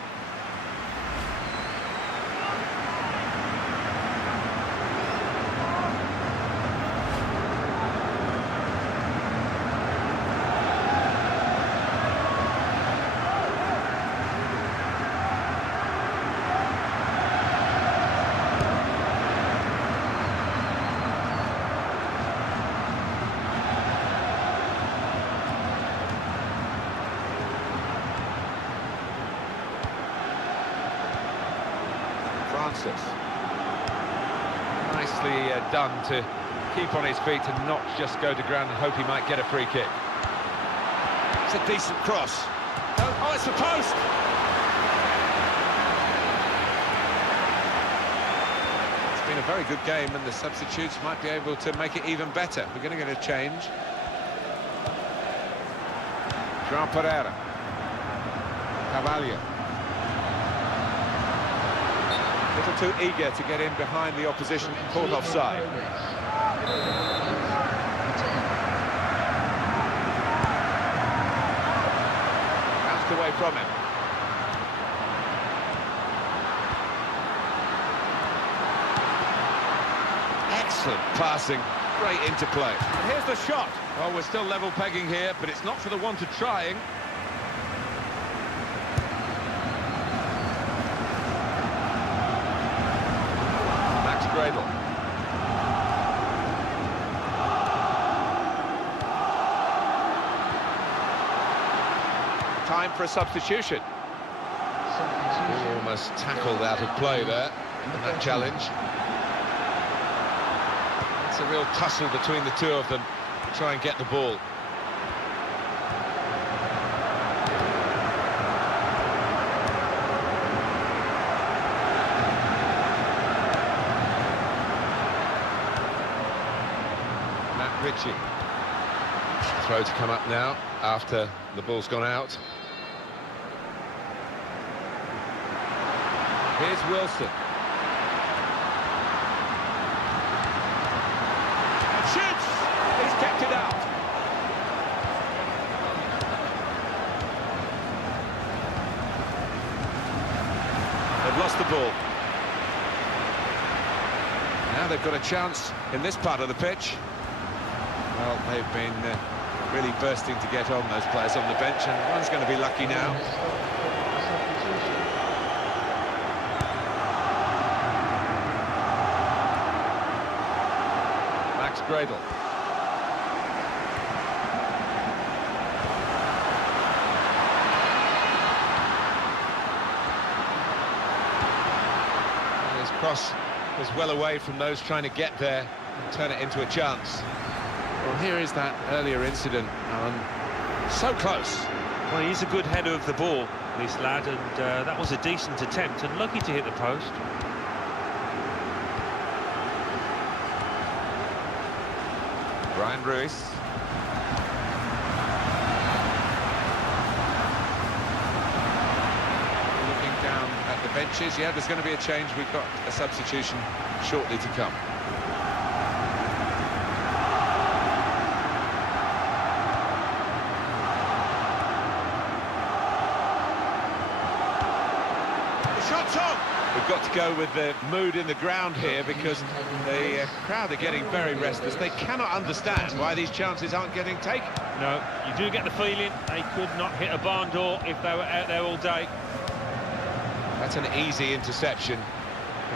Nicely done to keep on his feet and not just go to ground and hope he might get a free kick. It's a decent cross. Oh, it's the post! It's been a very good game and the substitutes might be able to make it even better. We're going to get a change. João Pereira. Carvalho. A little too eager to get in behind the opposition, caught offside. Bounced away from him. Excellent passing, great interplay. And here's the shot. Well, we're still level pegging here, but it's not for the want of trying. Time for a substitution. Almost tackled out of play there in that challenge. It's a real tussle between the two of them to try and get the ball. Ritchie. Throw to come up now after the ball's gone out. Here's Wilson. Shoots! He's kept it out. They've lost the ball. Now they've got a chance in this part of the pitch. Well, they've been really bursting to get on, those players on the bench, and one's going to be lucky now. Max Gradel. And his cross was well away from those trying to get there and turn it into a chance. Well, here is that earlier incident, Alan. So close. Well, he's a good header of the ball, this lad, and that was a decent attempt, and lucky to hit the post. Brian Ruiz. Looking down at the benches. Yeah, there's going to be a change. We've got a substitution shortly to come. Shots on! We've got to go with the mood in the ground here because the crowd are getting very restless. They cannot understand why these chances aren't getting taken. No, you do get the feeling they could not hit a barn door if they were out there all day. That's an easy interception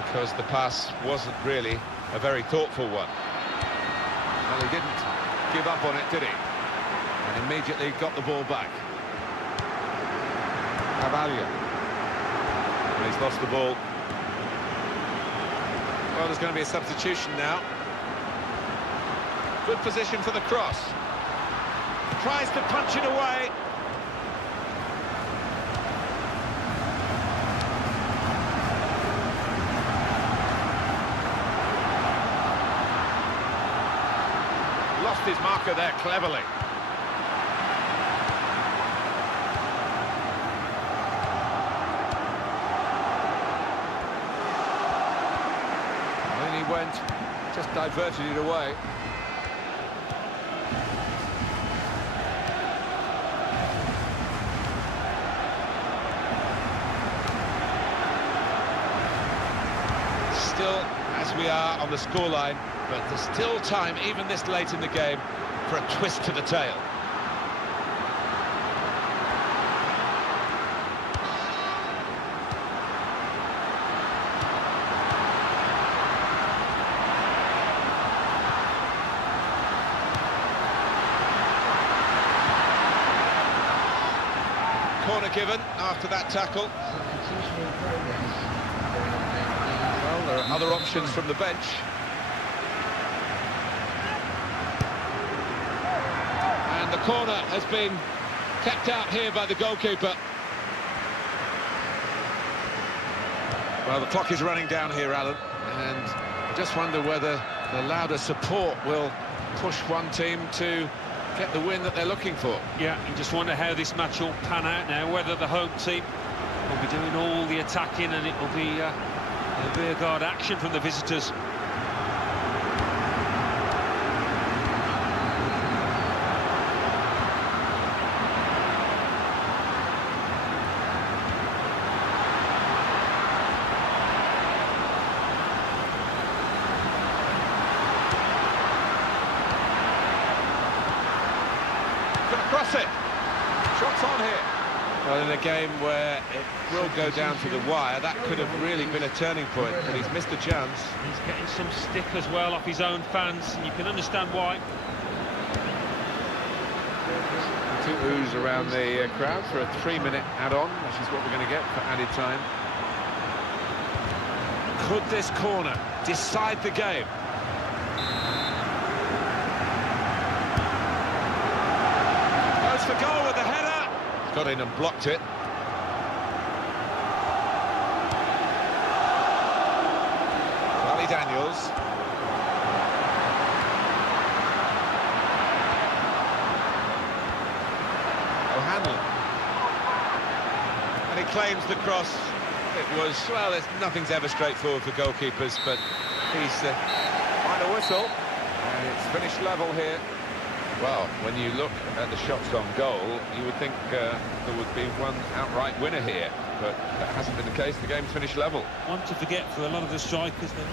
because the pass wasn't really a very thoughtful one. Well, he didn't give up on it, did he? And immediately got the ball back. Cavalia. He's lost the ball. Well, there's going to be a substitution now. Good position for the cross. Tries to punch it away. Lost his marker there cleverly. Went, just diverted it away. Still, as we are on the scoreline, but there's still time, even this late in the game, for a twist to the tail. Corner given after that tackle. Well, there are other options from the bench. And the corner has been kept out here by the goalkeeper. Well, the clock is running down here, Alan, and I just wonder whether the louder support will push one team to get the win that they're looking for. Yeah, you just wonder how this match will pan out now, whether the home team will be doing all the attacking and it will be a rear guard action from the visitors. Cross it. Shots on here. Well, in a game where it will go down to the wire, that could have really been a turning point, but he's missed a chance. He's getting some stick as well off his own fans, and you can understand why. Two oohs around the crowd for a 3-minute add-on, which is what we're going to get for added time. Could this corner decide the game? For goal with the header. Got in and blocked it. Charlie Daniels. O'Hanlon. And he claims the cross. It was, well, nothing's ever straightforward for goalkeepers, but he's final whistle. And it's finished level here. Well, when you look at the shots on goal, you would think there would be one outright winner here, but that hasn't been the case. The game's finished level. One to forget for a lot of the strikers then.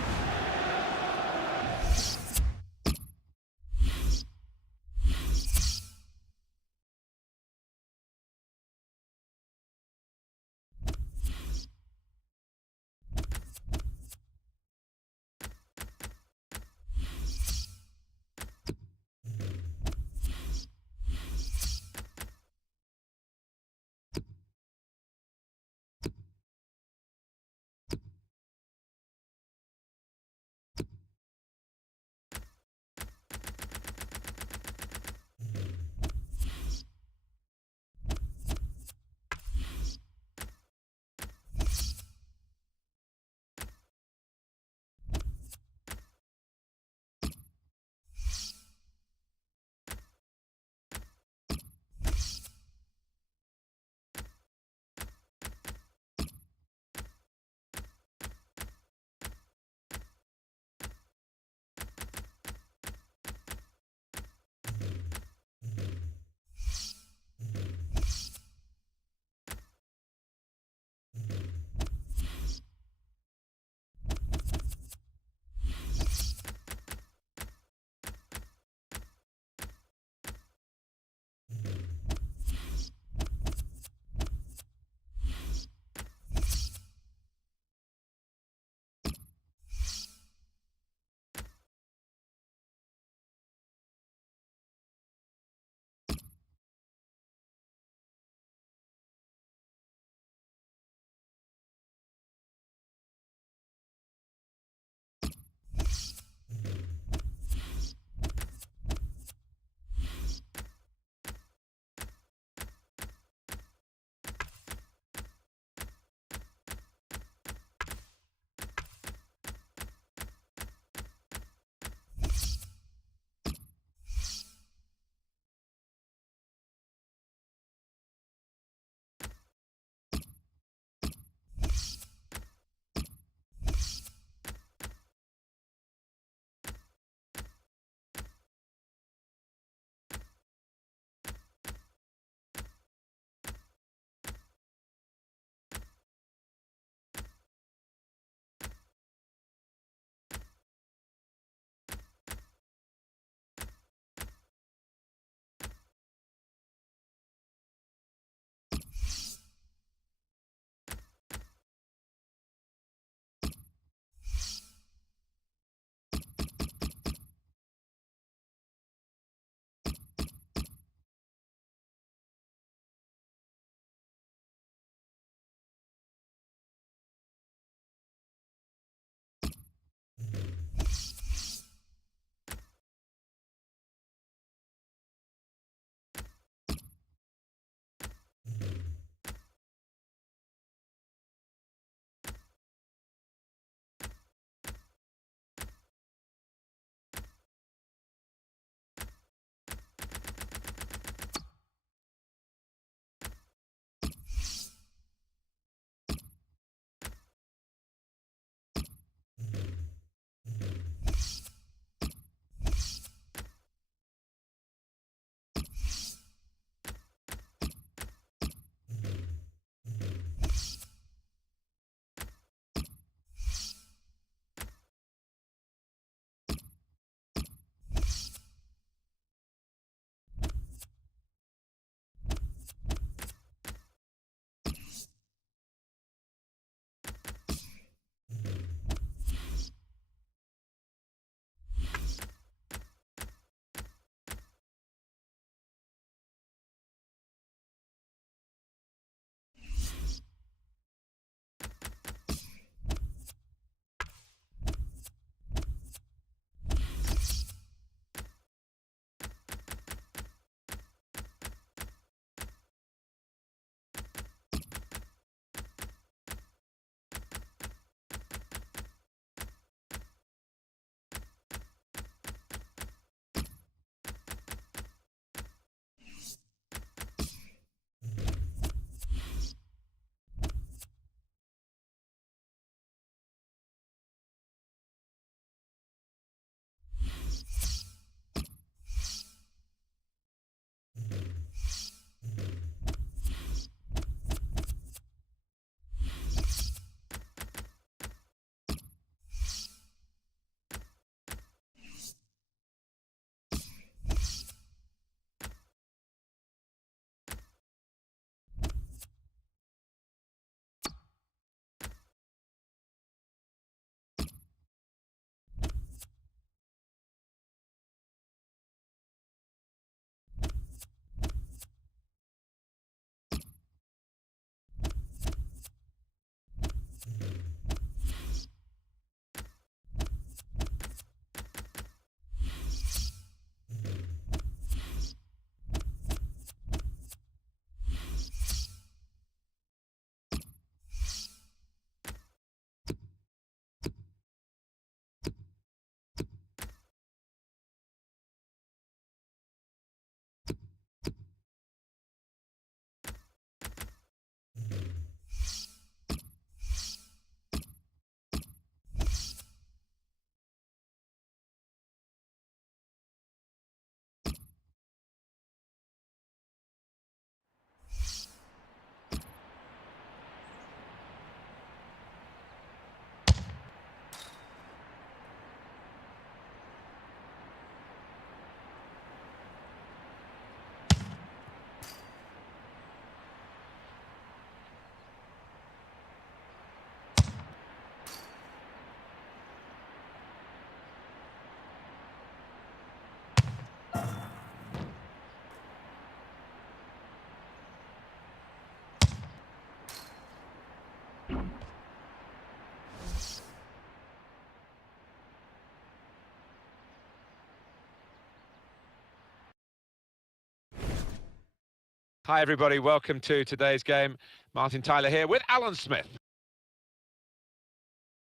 Hi everybody, welcome to today's game. Martin Tyler here with Alan Smith.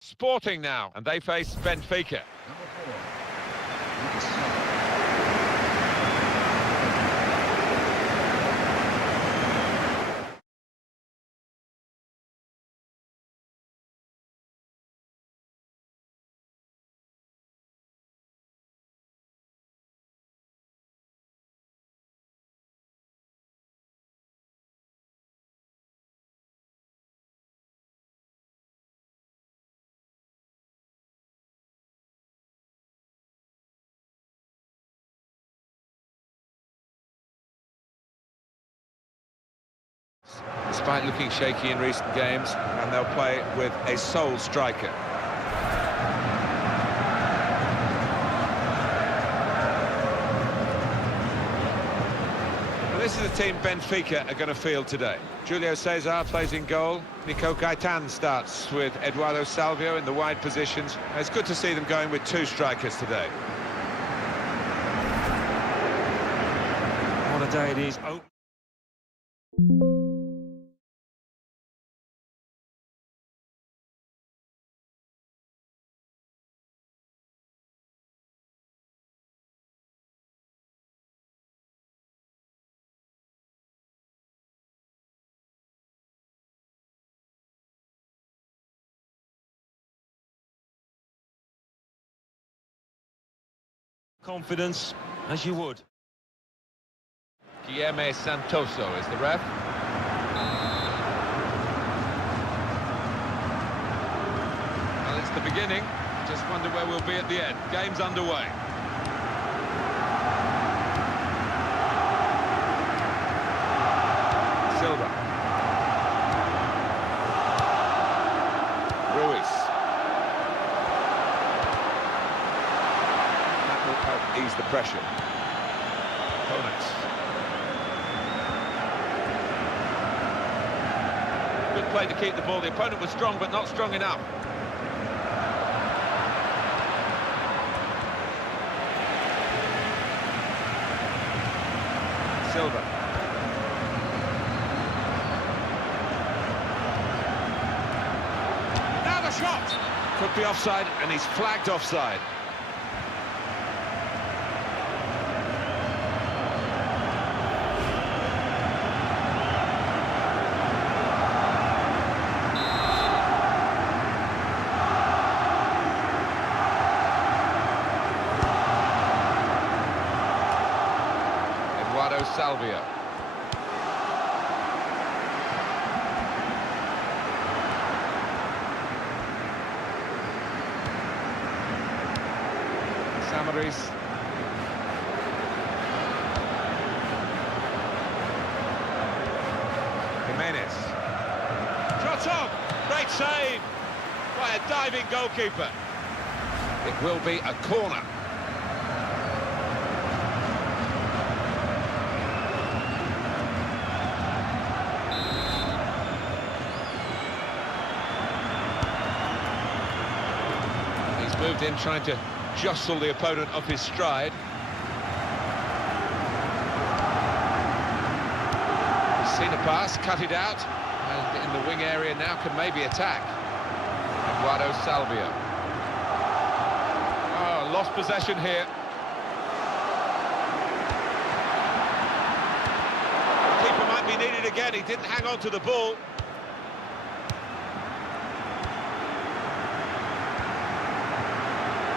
Sporting now, and they face Benfica. Number 4. Number 7. Despite looking shaky in recent games, and they'll play with a sole striker. Well, this is the team Benfica are going to field today. Julio Cesar plays in goal. Nico Gaitan starts with Eduardo Salvio in the wide positions. It's good to see them going with 2 strikers today. What a day it is. Oh. Confidence, as you would. Guilherme Santoso is the ref. Well, it's the beginning. Just wonder where we'll be at the end. Game's underway. Silva. Ruiz. That will help ease the pressure. Opponents. Good play to keep the ball. The opponent was strong, but not strong enough. Silva. Now the shot! Could be offside, and he's flagged offside. Eduardo Salvio. Samaris. Jimenez. Shot on! Great save by a diving goalkeeper. It will be a corner. Moved in, trying to jostle the opponent off his stride. He's seen a pass, cut it out, and in the wing area now can maybe attack. Eduardo Salvio. Oh, lost possession here. Keeper might be needed again, he didn't hang on to the ball.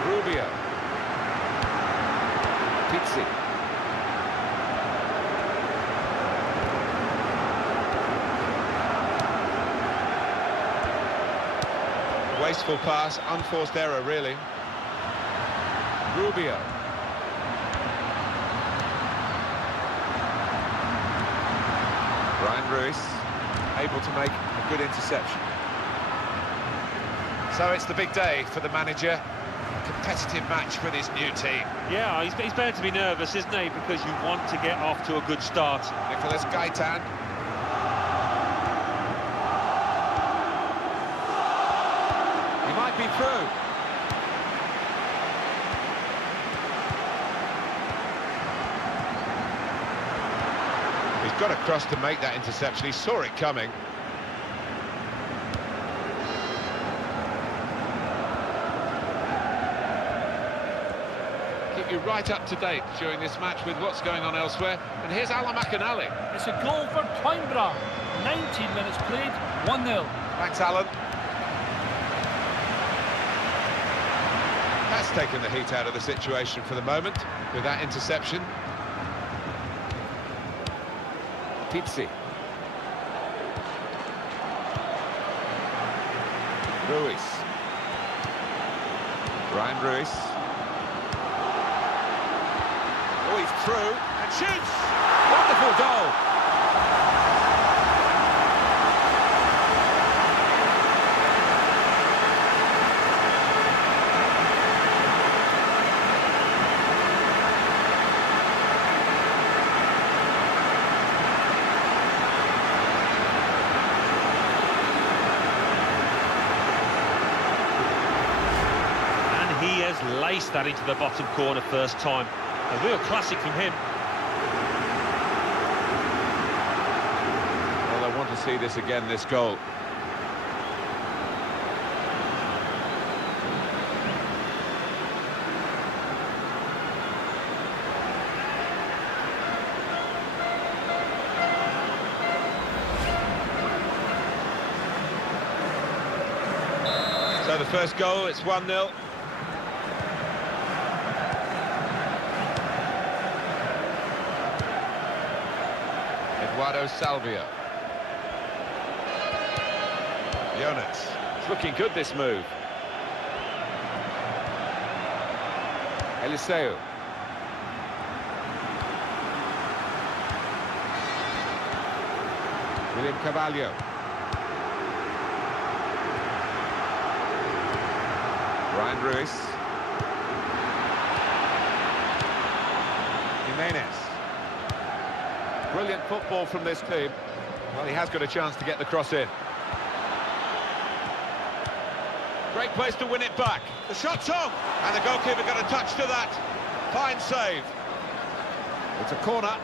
Rubio. Pizzi. Wasteful pass, unforced error really. Rubio. Brian Ruiz, able to make a good interception. So it's the big day for the manager. Competitive match with his new team. Yeah, he's bound to be nervous, isn't he? Because you want to get off to a good start. Nicolas Gaitan. He might be through. He's got across to make that interception. He saw it coming. Keep you right up to date during this match with what's going on elsewhere. And here's Alan McAnally. It's a goal for Coimbra. 19 minutes played, 1-0. Thanks, Alan. That's taken the heat out of the situation for the moment with that interception. Pizzi. Ruiz. Ryan Ruiz. Oh, he's through and shoots! Wonderful goal! He has laced that into the bottom corner first time. A real classic from him. Well, I want to see this again, this goal. So the first goal, it's 1-0. Eduardo Salvio. Jonas. It's looking good, this move. Eliseu. William Carvalho. Ryan Ruiz. Jimenez. Brilliant football from this team. Well, he has got a chance to get the cross in. Great place to win it back. The shot's on, and the goalkeeper got a touch to that. Fine save. It's a corner.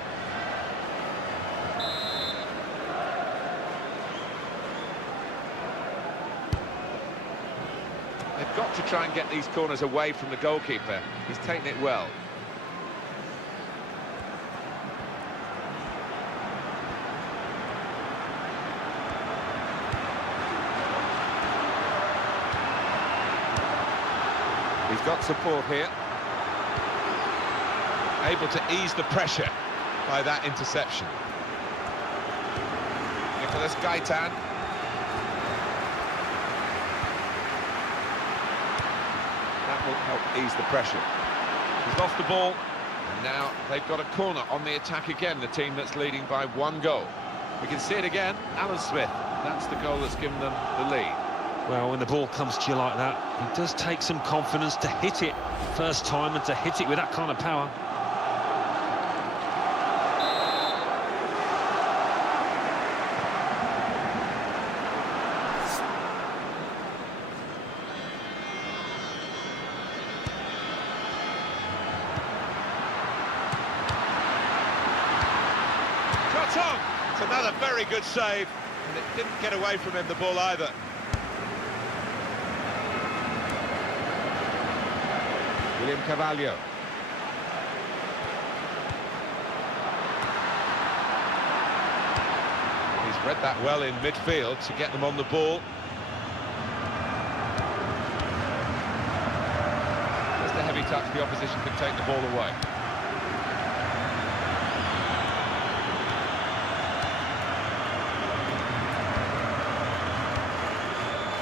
They've got to try and get these corners away from the goalkeeper. He's taken it well. He's got support here. Able to ease the pressure by that interception. Nicolas Gaitan. That will help ease the pressure. He's lost the ball. And now they've got a corner on the attack again, the team that's leading by 1 goal. We can see it again. Alan Smith. That's the goal that's given them the lead. Well, when the ball comes to you like that, it does take some confidence to hit it first time and to hit it with that kind of power. Shot on! It's another very good save, and it didn't get away from him, the ball, either. William Carvalho. He's read that well in midfield to get them on the ball. Just a heavy touch, the opposition can take the ball away.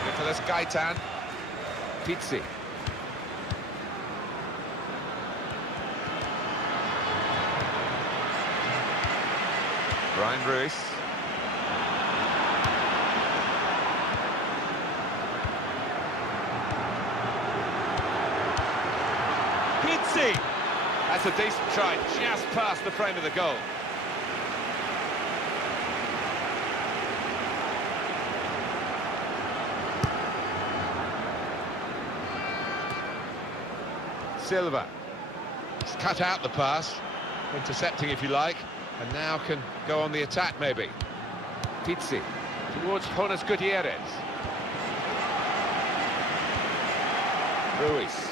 Nicolas Gaitan. Pizzi. Ryan Ruiz. Pizzi! That's a decent try, just past the frame of the goal. Silva. He's cut out the pass, intercepting if you like. And now can go on the attack, maybe. Pizzi towards Jonas Gutierrez. Ruiz.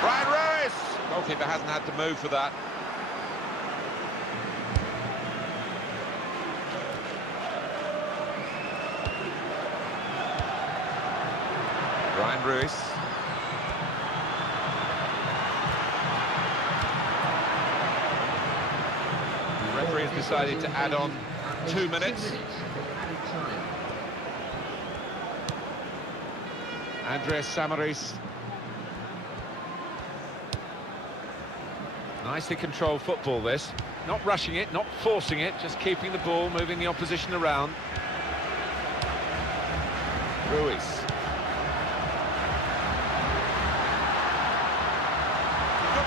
Brian Ruiz! Goalkeeper hasn't had to move for that. Brian Ruiz. The referee has decided to add on 2 minutes. Andres Samaris. Nicely controlled football, this. Not rushing it, not forcing it, just keeping the ball, moving the opposition around. Ruiz.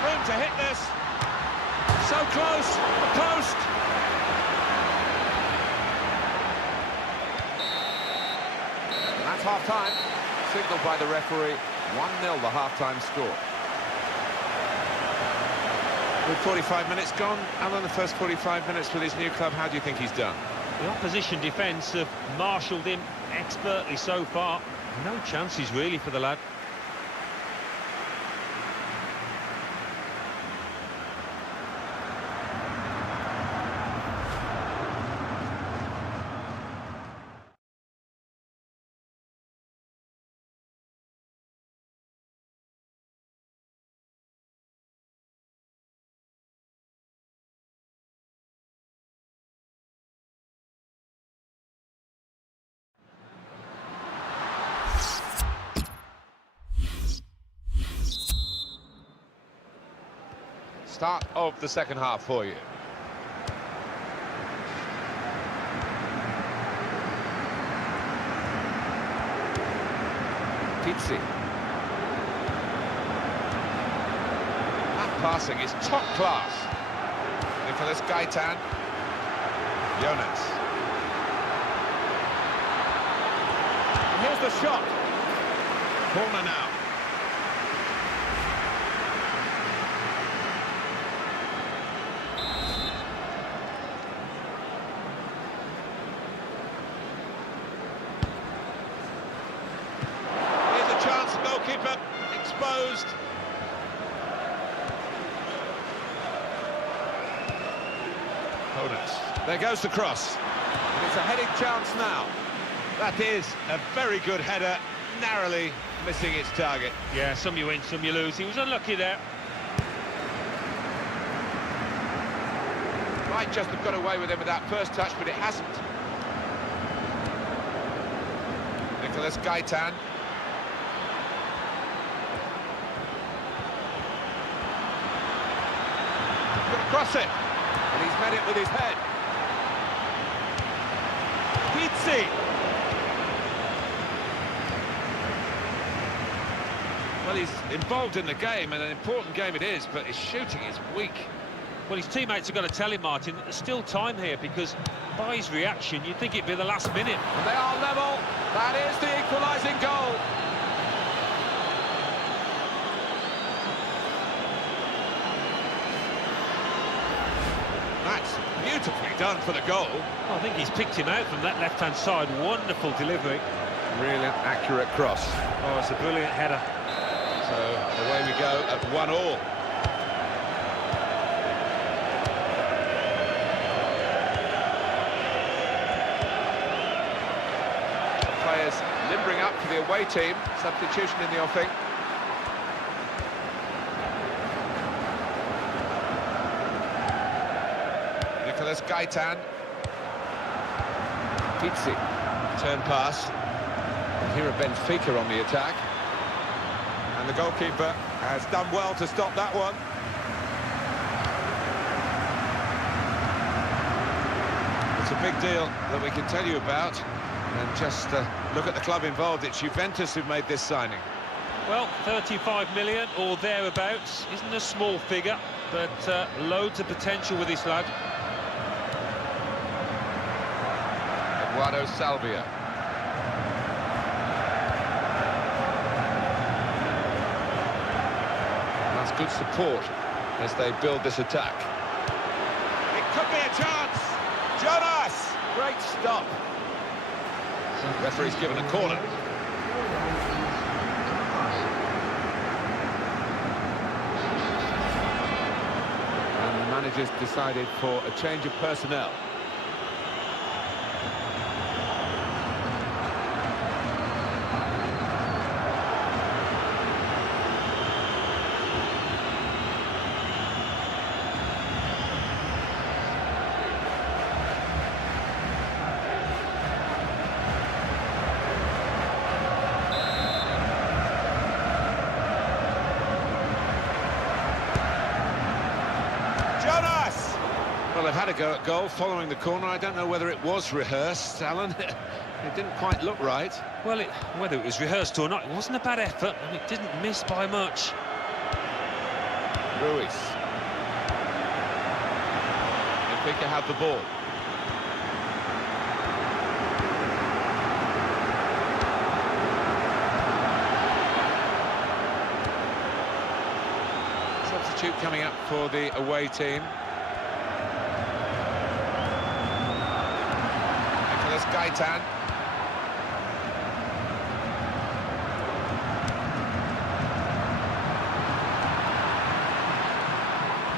Room to hit this. So close, the post. And that's half-time. Signalled by the referee. 1-0 the half-time score. With 45 minutes gone, Alan, the first 45 minutes with his new club, how do you think he's done? The opposition defence have marshalled him expertly so far. No chances really for the lad. Start of the second half for you. Pizzi. That passing is top class. Nicolas Gaitan. Jonas. And here's the shot. Corner now. Goalkeeper exposed. Jonas. There goes the cross. And it's a heading chance now. That is a very good header, narrowly missing its target. Yeah, some you win, some you lose. He was unlucky there. Might just have got away with him with that first touch, but it hasn't. Nicolas Gaitan. Cross it, and he's met it with his head. Pizzi. Well, he's involved in the game, and an important game it is, but his shooting is weak. Well, his teammates have got to tell him, Martin, that there's still time here, because by his reaction, you'd think it'd be the last minute. And they are level. That is the equalising goal. That's beautifully done for the goal. I think he's picked him out from that left-hand side. Wonderful delivery. Really accurate cross. Oh, it's a brilliant header. So away we go at 1-1. Players limbering up for the away team. Substitution in the offing. Nicolas Gaitan. Pizzi. Turn pass. Here are Benfica on the attack. And the goalkeeper has done well to stop that one. It's a big deal that we can tell you about. And just look at the club involved. It's Juventus who've made this signing. Well, 35 million or thereabouts isn't a small figure, but loads of potential with this lad. Eduardo Salvia. good support as they build this attack. It could be a chance. Jonas! Great stop. Referee's given a corner. And the manager's decided for a change of personnel. Well, they've had a go at goal following the corner. I don't know whether it was rehearsed, Alan. It didn't quite look right. Well, whether it was rehearsed or not, it wasn't a bad effort, and it didn't miss by much. Ruiz. Benfica have the ball. Substitute coming up for the away team. Gaitan.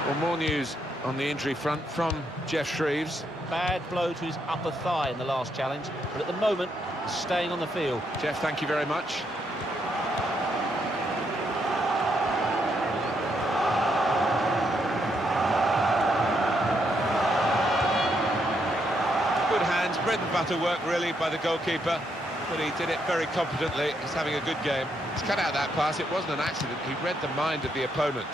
Well, more news on the injury front from Jeff Shreves. Bad blow to his upper thigh in the last challenge, but at the moment, he's staying on the field. Jeff, thank you very much. Bread and butter work, really, by the goalkeeper, but he did it very competently. He's having a good game. He's cut out that pass. It wasn't an accident. He read the mind of the opponent.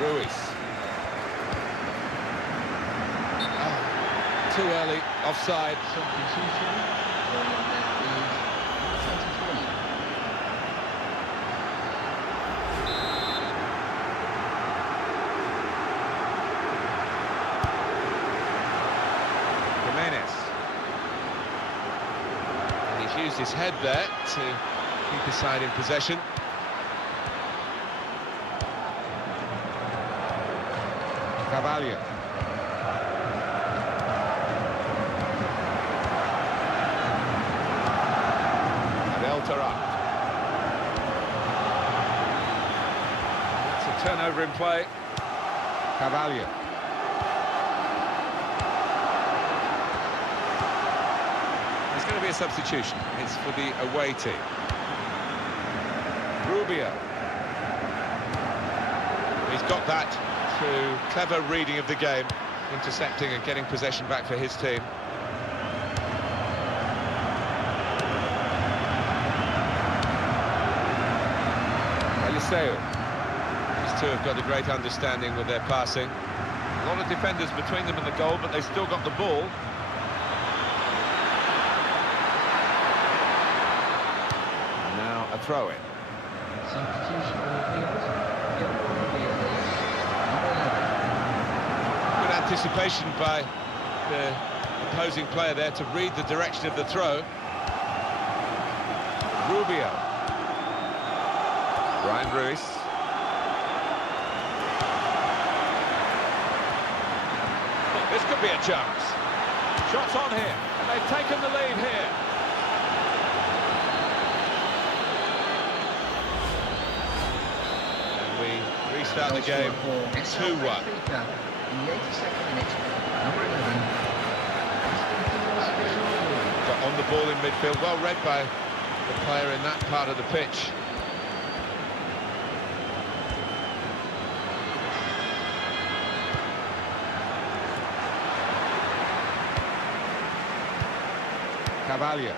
Ruiz. Oh, too early, offside. Used his head there to keep his side in possession. Carvalho. Delta. That's a turnover in play. Carvalho. There's going to be a substitution. It's for the away team. Rubio. He's got that through clever reading of the game, intercepting and getting possession back for his team. Eliseu. These two have got a great understanding with their passing. A lot of defenders between them and the goal, but they've still got the ball. A throw-in. Good anticipation by the opposing player there to read the direction of the throw. Rubio. Brian Ruiz. This could be a chance. Shots on here, and they've taken the lead here. Restart the game 2-1. Got on the ball in midfield, well read by the player in that part of the pitch. Carvalho.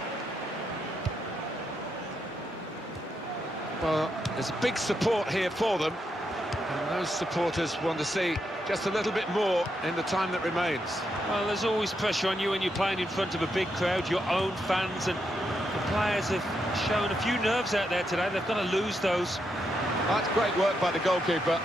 Well, there's a big support here for them, and those supporters want to see just a little bit more in the time that remains. Well, there's always pressure on you when you're playing in front of a big crowd, your own fans, and the players have shown a few nerves out there today. They've got to lose those. That's great work by the goalkeeper.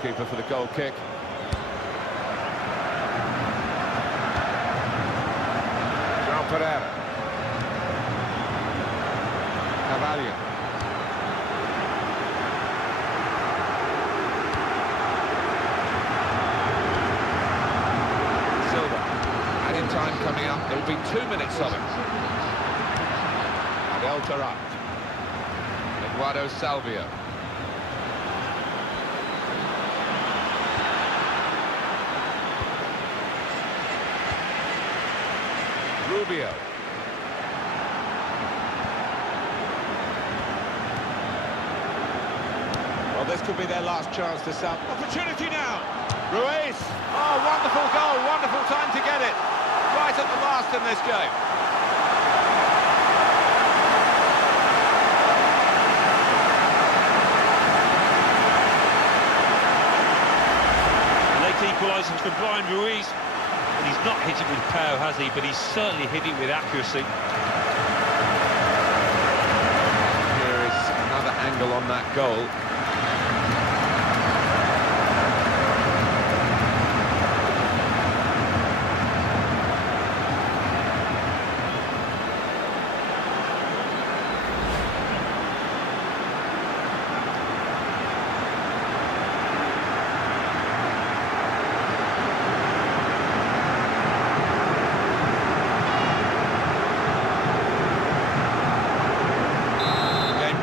goalkeeper for the goal kick. João Pereira. Carvalho. Silva. Added time coming up. There will be 2 minutes of it. Delta up. Eduardo Salvio. Rubio. Well, this could be their last chance to sell. Opportunity now. Ruiz. Oh, wonderful goal. Wonderful time to get it. Right at the last in this game. Equalises for Brian Ruiz, and he's not hit it with power, has he? But he's certainly hit it with accuracy. Here is another angle on that goal.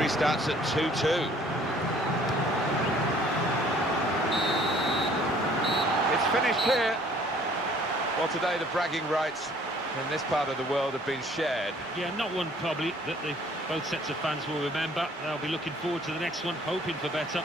Starts at 2-2. It's finished here. Well, today the bragging rights in this part of the world have been shared. Yeah, not one probably that both sets of fans will remember. They'll be looking forward to the next one, hoping for better.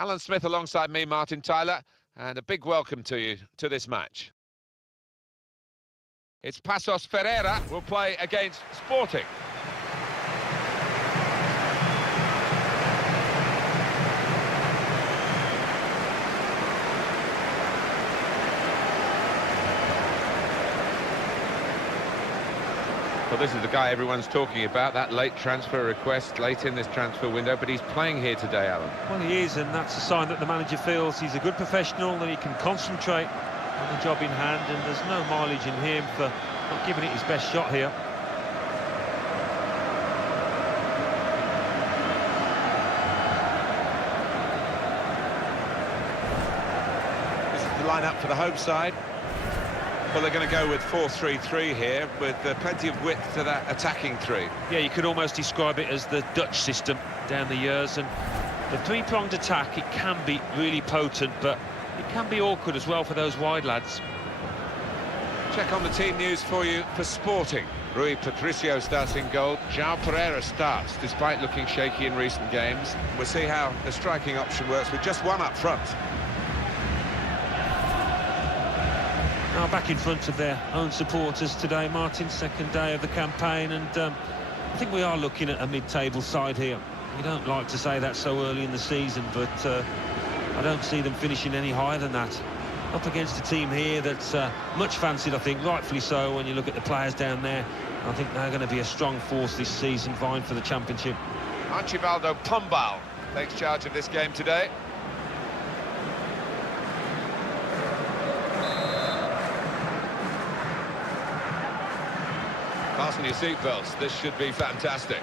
Alan Smith alongside me, Martin Tyler, and a big welcome to you to this match. It's Passos Ferreira will play against Sporting. Well, this is the guy everyone's talking about, that late transfer request, late in this transfer window, but he's playing here today, Alan. Well, he is, and that's a sign that the manager feels he's a good professional, that he can concentrate on the job in hand, and there's no mileage in him for not giving it his best shot here. This is the lineup for the home side. Well, they're going to go with 4-3-3 here, with plenty of width to that attacking three. Yeah, you could almost describe it as the Dutch system down the years, and the three-pronged attack, it can be really potent, but it can be awkward as well for those wide lads. Check on the team news for you for Sporting. Rui Patricio starts in goal. João Pereira starts, despite looking shaky in recent games. We'll see how the striking option works with just one up front. Now back in front of their own supporters today, Martin, second day of the campaign, and I think we are looking at a mid-table side here. We don't like to say that so early in the season, but I don't see them finishing any higher than that. Up against a team here that's much fancied, I think, rightfully so, when you look at the players down there. I think they're going to be a strong force this season, vying for the championship. Archibaldo Pombal takes charge of this game today. Fasten your seatbelts, this should be fantastic.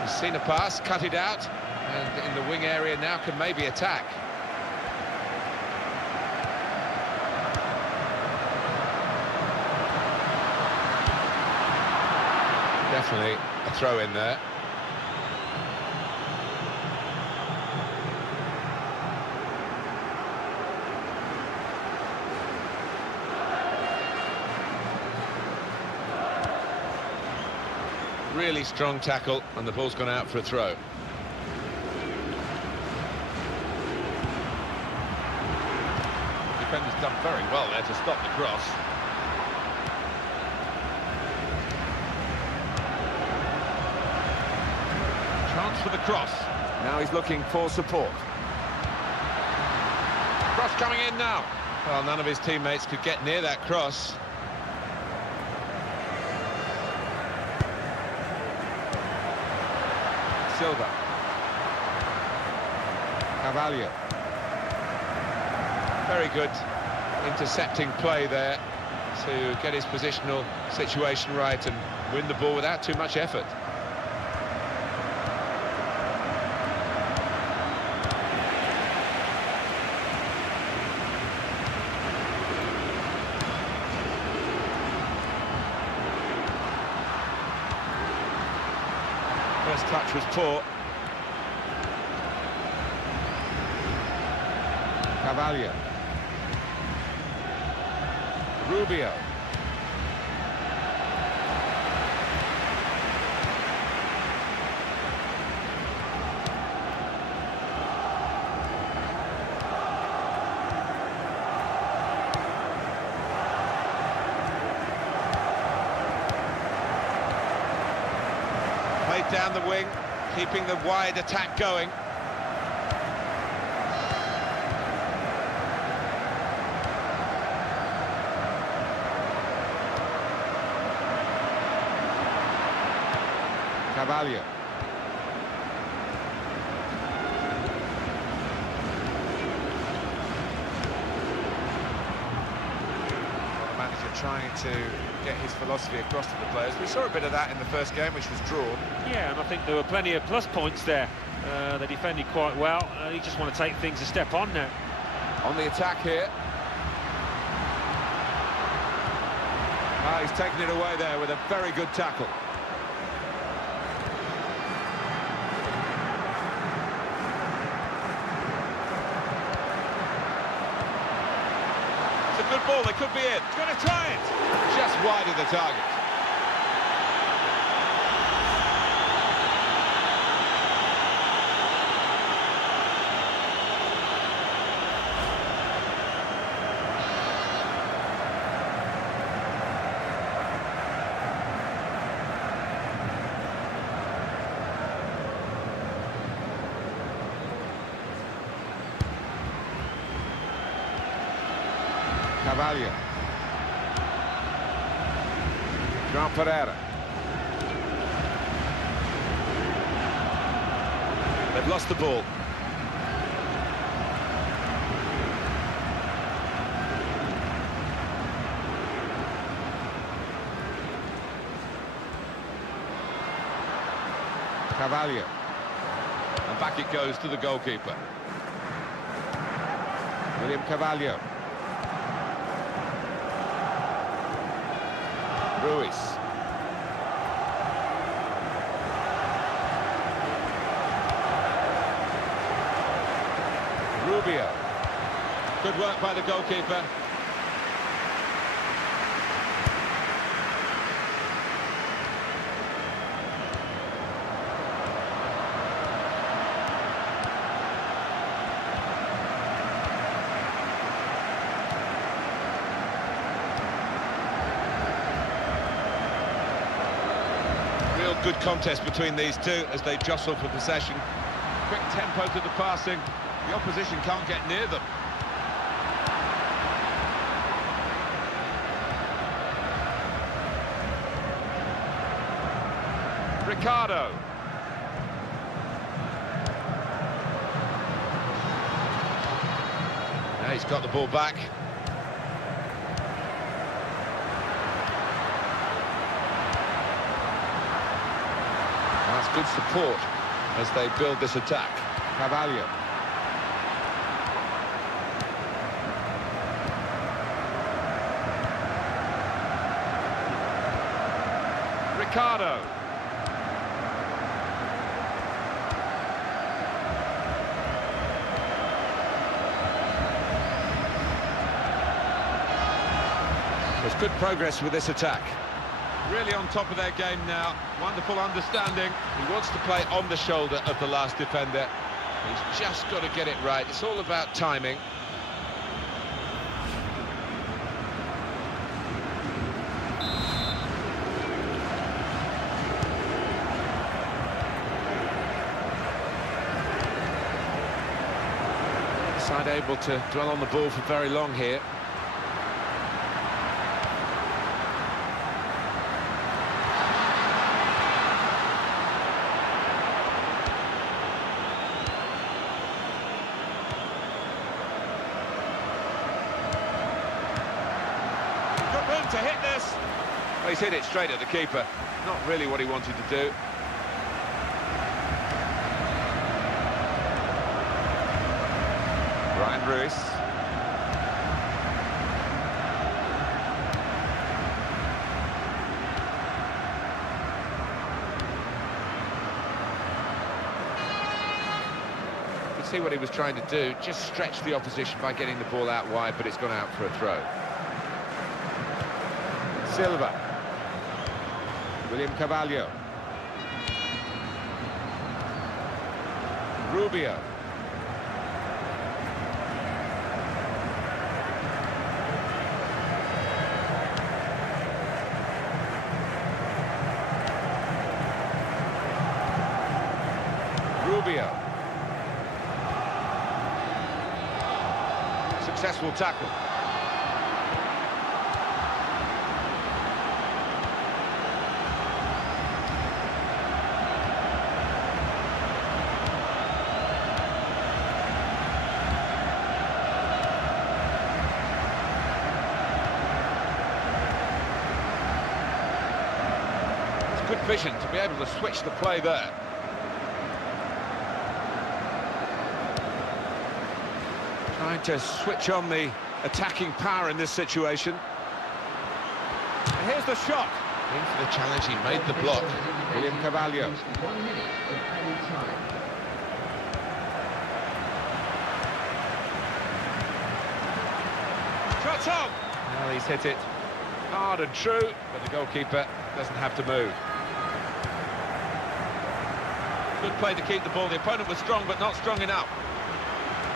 He's seen a pass, cut it out, and in the wing area now can maybe attack. Definitely a throw in there. Really strong tackle, and the ball's gone out for a throw. Defender's done very well there to stop the cross. Chance for the cross. Now he's looking for support. Cross coming in now. Well, none of his teammates could get near that cross. Silva. Carvalho. Very good intercepting play there to get his positional situation right and win the ball without too much effort. First touch was poor. Carvalho. Rubio. Played down the wing, keeping the wide attack going. Carvalho. The manager trying to get his philosophy across to the players. We saw a bit of that in the first game, which was drawn. Yeah, and I think there were plenty of plus points there. They defended quite well. You just want to take things a step on now. On the attack here. Ah, he's taken it away there with a very good tackle. It's a good ball, they could be in. He's going to try it. Just wide of the target. Carvalho. João Pereira. They've lost the ball. Carvalho. And back it goes to the goalkeeper. William Carvalho. Ruiz. Rubio. Good work by the goalkeeper. Good contest between these two as they jostle for possession. Quick tempo to the passing. The opposition can't get near them. Ricardo. Now he's got the ball back. That's good support as they build this attack. Carvalho. Ricardo. There's good progress with this attack. Really on top of their game now. Wonderful understanding. He wants to play on the shoulder of the last defender. He's just got to get it right. It's all about timing. The side able to dwell on the ball for very long here. To hit this. Well, he's hit it straight at the keeper. Not really what he wanted to do. Ryan Ruiz. You can see what he was trying to do. Just stretch the opposition by getting the ball out wide, but it's gone out for a throw. Silva. William Carvalho. Rubio. Rubio. Successful tackle. It's good vision to be able to switch the play there. Trying to switch on the attacking power in this situation. And here's the shot. In for the challenge, he made the block. William Carvalho. 1 minute of added time. Shots on! Well, he's hit it hard and true, but the goalkeeper doesn't have to move. Good play to keep the ball. The opponent was strong, but not strong enough.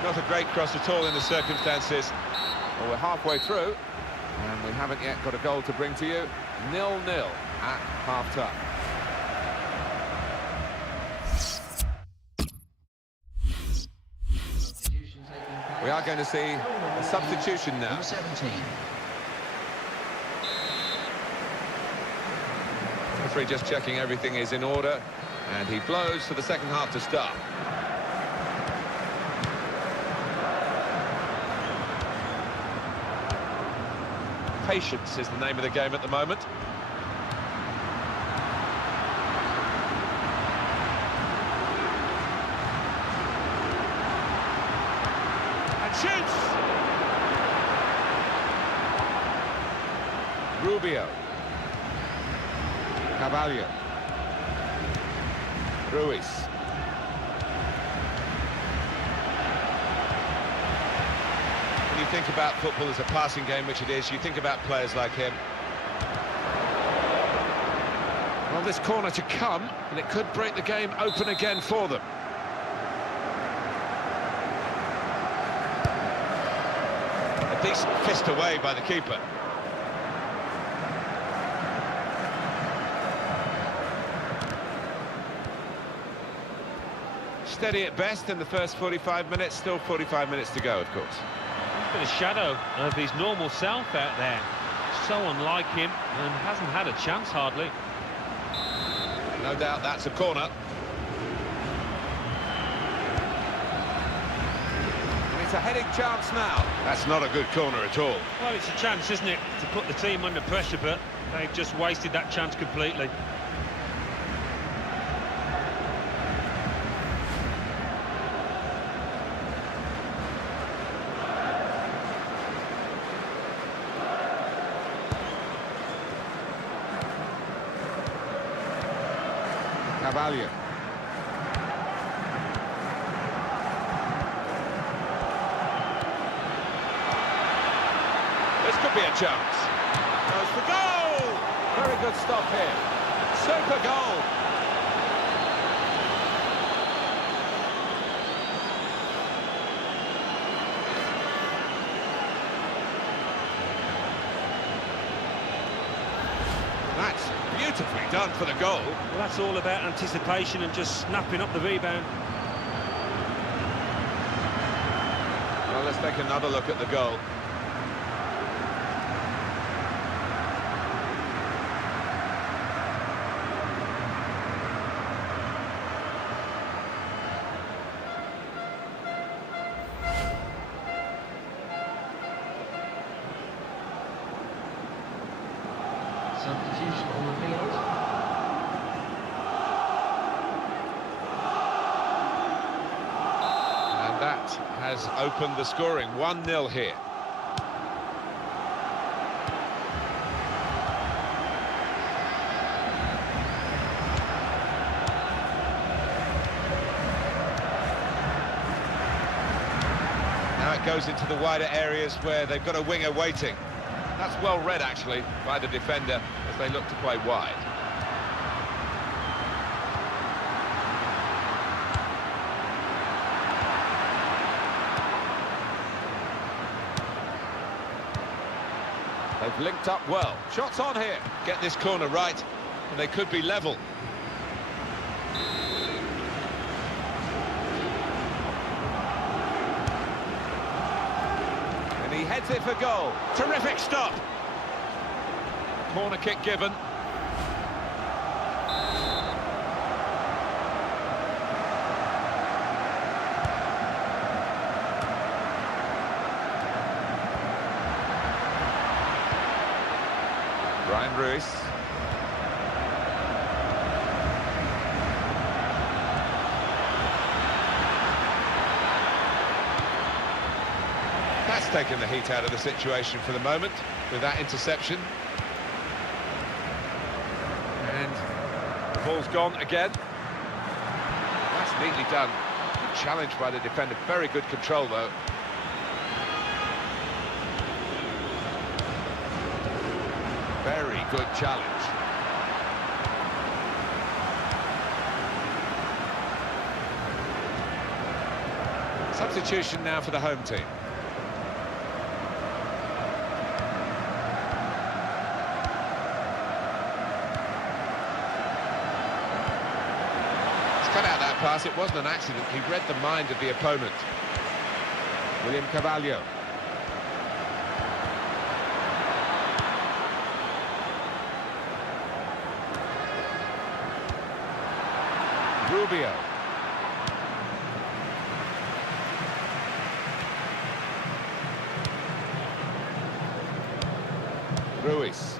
Not a great cross at all in the circumstances. Well, we're halfway through, and we haven't yet got a goal to bring to you. 0-0 at half-time. We are going to see a substitution now. Number 17. Referee just checking everything is in order, and he blows for the second half to start. Patience is the name of the game at the moment. And shoots! Rubio. Carvalho. Ruiz. When you think about football as a passing game, which it is, you think about players like him. Well, this corner to come, and it could break the game open again for them. A decent fist away by the keeper. Steady at best in the first 45 minutes, still 45 minutes to go, of course. He's been a shadow of his normal self out there. So unlike him, and hasn't had a chance hardly. No doubt that's a corner. And it's a heading chance now. That's not a good corner at all. Well, it's a chance, isn't it, to put the team under pressure, but they've just wasted that chance completely. Carvalho. This could be a chance. Goes for goal! Very good stop here. Super goal. That's beautifully done for the goal. Well, that's all about anticipation and just snapping up the rebound. Well, let's take another look at the goal. Substitution on the field. And that has opened the scoring. 1-0 here. Now it goes into the wider areas where they've got a winger waiting. That's well read, actually, by the defender as they look to play wide. They've linked up well. Shots on here. Get this corner right, and they could be level. He heads it for goal. Terrific stop. Corner kick given. Brian Ruiz. That's taken the heat out of the situation for the moment with that interception. And the ball's gone again. That's neatly done. Good challenge by the defender. Very good control, though. Very good challenge. Substitution now for the home team. Cut out that pass. It wasn't an accident. He read the mind of the opponent. William Carvalho. Rubio. Ruiz.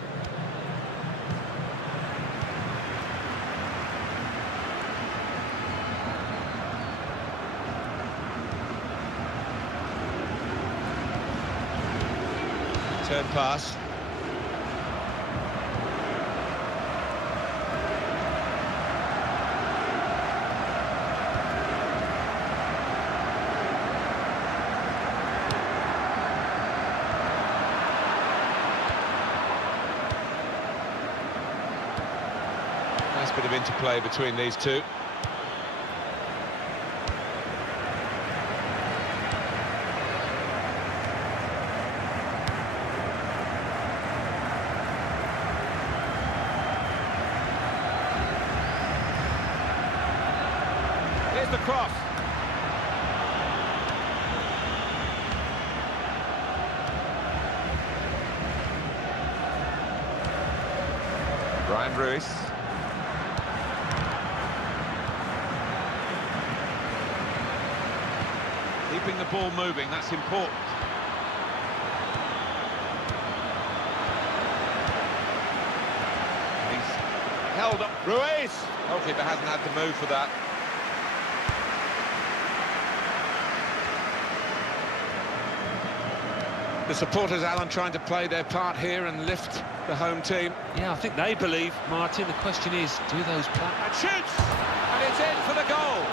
Turn pass. Nice bit of interplay between these two. Here's the cross. Brian Ruiz. Keeping the ball moving, that's important. He's held up. Ruiz! Goalkeeper hasn't had to move for that. The supporters, Alan, trying to play their part here and lift the home team. Yeah, I think they believe, Martin. The question is, do those players... And shoots! And it's in for the goal!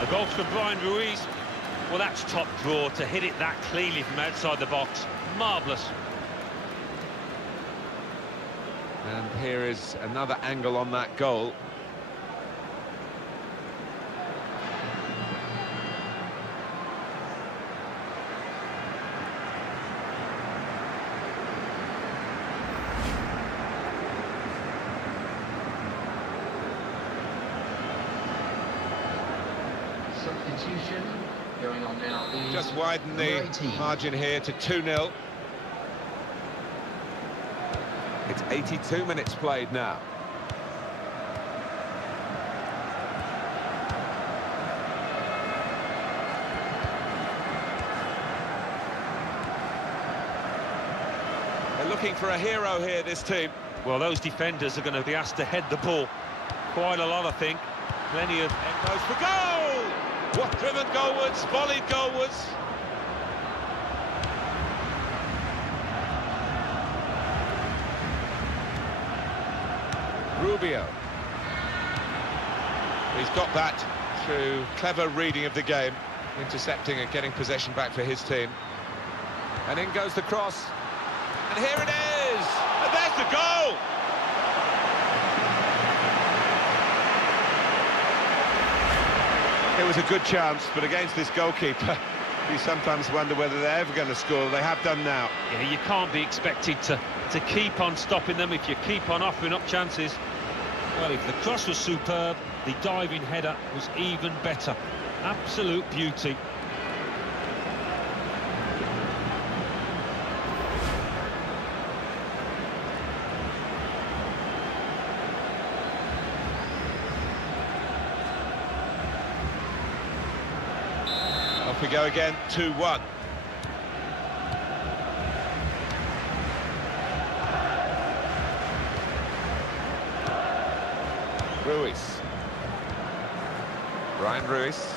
A goal from Brian Ruiz. Well, that's top draw to hit it that cleanly from outside the box. Marvellous. And here is another angle on that goal. Substitution going on now. Just widen the margin here to 2-0. It's 82 minutes played now. They're looking for a hero here, this team. Well, those defenders are going to be asked to head the ball quite a lot, I think. Plenty of... And goes for goal! What driven goalwards, volleyed goalwards. Rubio. He's got that through clever reading of the game, intercepting and getting possession back for his team. And in goes the cross. And here it is! And there's the goal! It was a good chance, but against this goalkeeper, you sometimes wonder whether they're ever going to score. They have done now. Yeah, you can't be expected to keep on stopping them if you keep on offering up chances. Well, if the cross was superb, the diving header was even better. Absolute beauty. Off we go again, 2-1. Ruiz. Ryan Ruiz.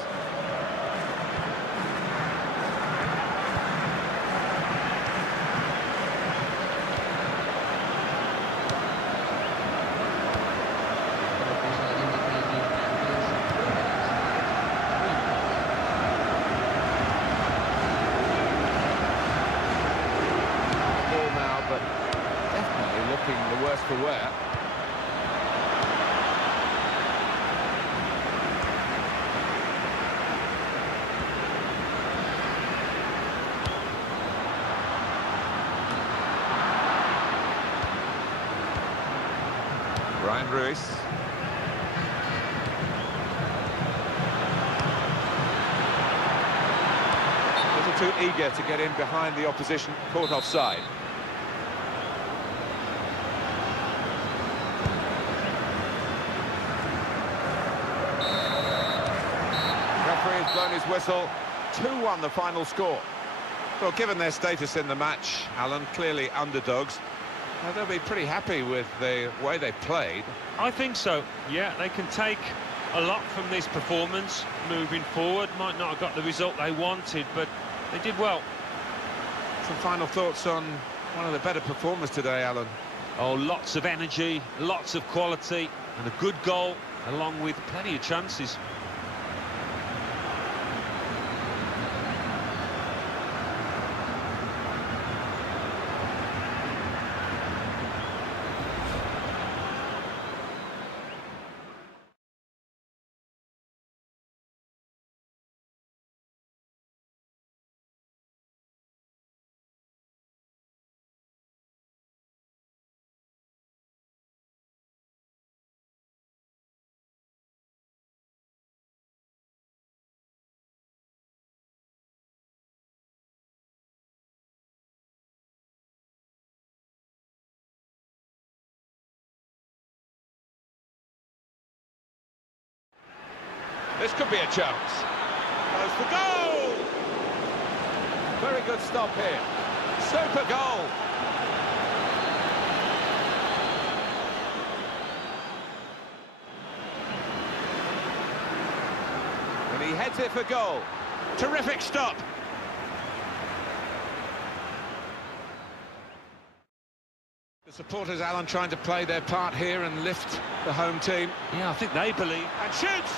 Ball now, but definitely looking the worse for wear. Ryan Ruiz. A little too eager to get in behind the opposition, caught offside. Referee has blown his whistle. 2-1 the final score. Well, given their status in the match, Alan, clearly underdogs. They'll be pretty happy with the way they played. I think so. Yeah, they can take a lot from this performance moving forward. Might not have got the result they wanted, but they did well. Some final thoughts on one of the better performers today, Alan? Oh, lots of energy, lots of quality, and a good goal, along with plenty of chances. This could be a chance. Goes for goal! Very good stop here. Super goal! And he heads it for goal. Terrific stop. The supporters, Alan, trying to play their part here and lift the home team. Yeah, I think they believe. And shoots!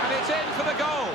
And it's in for the goal.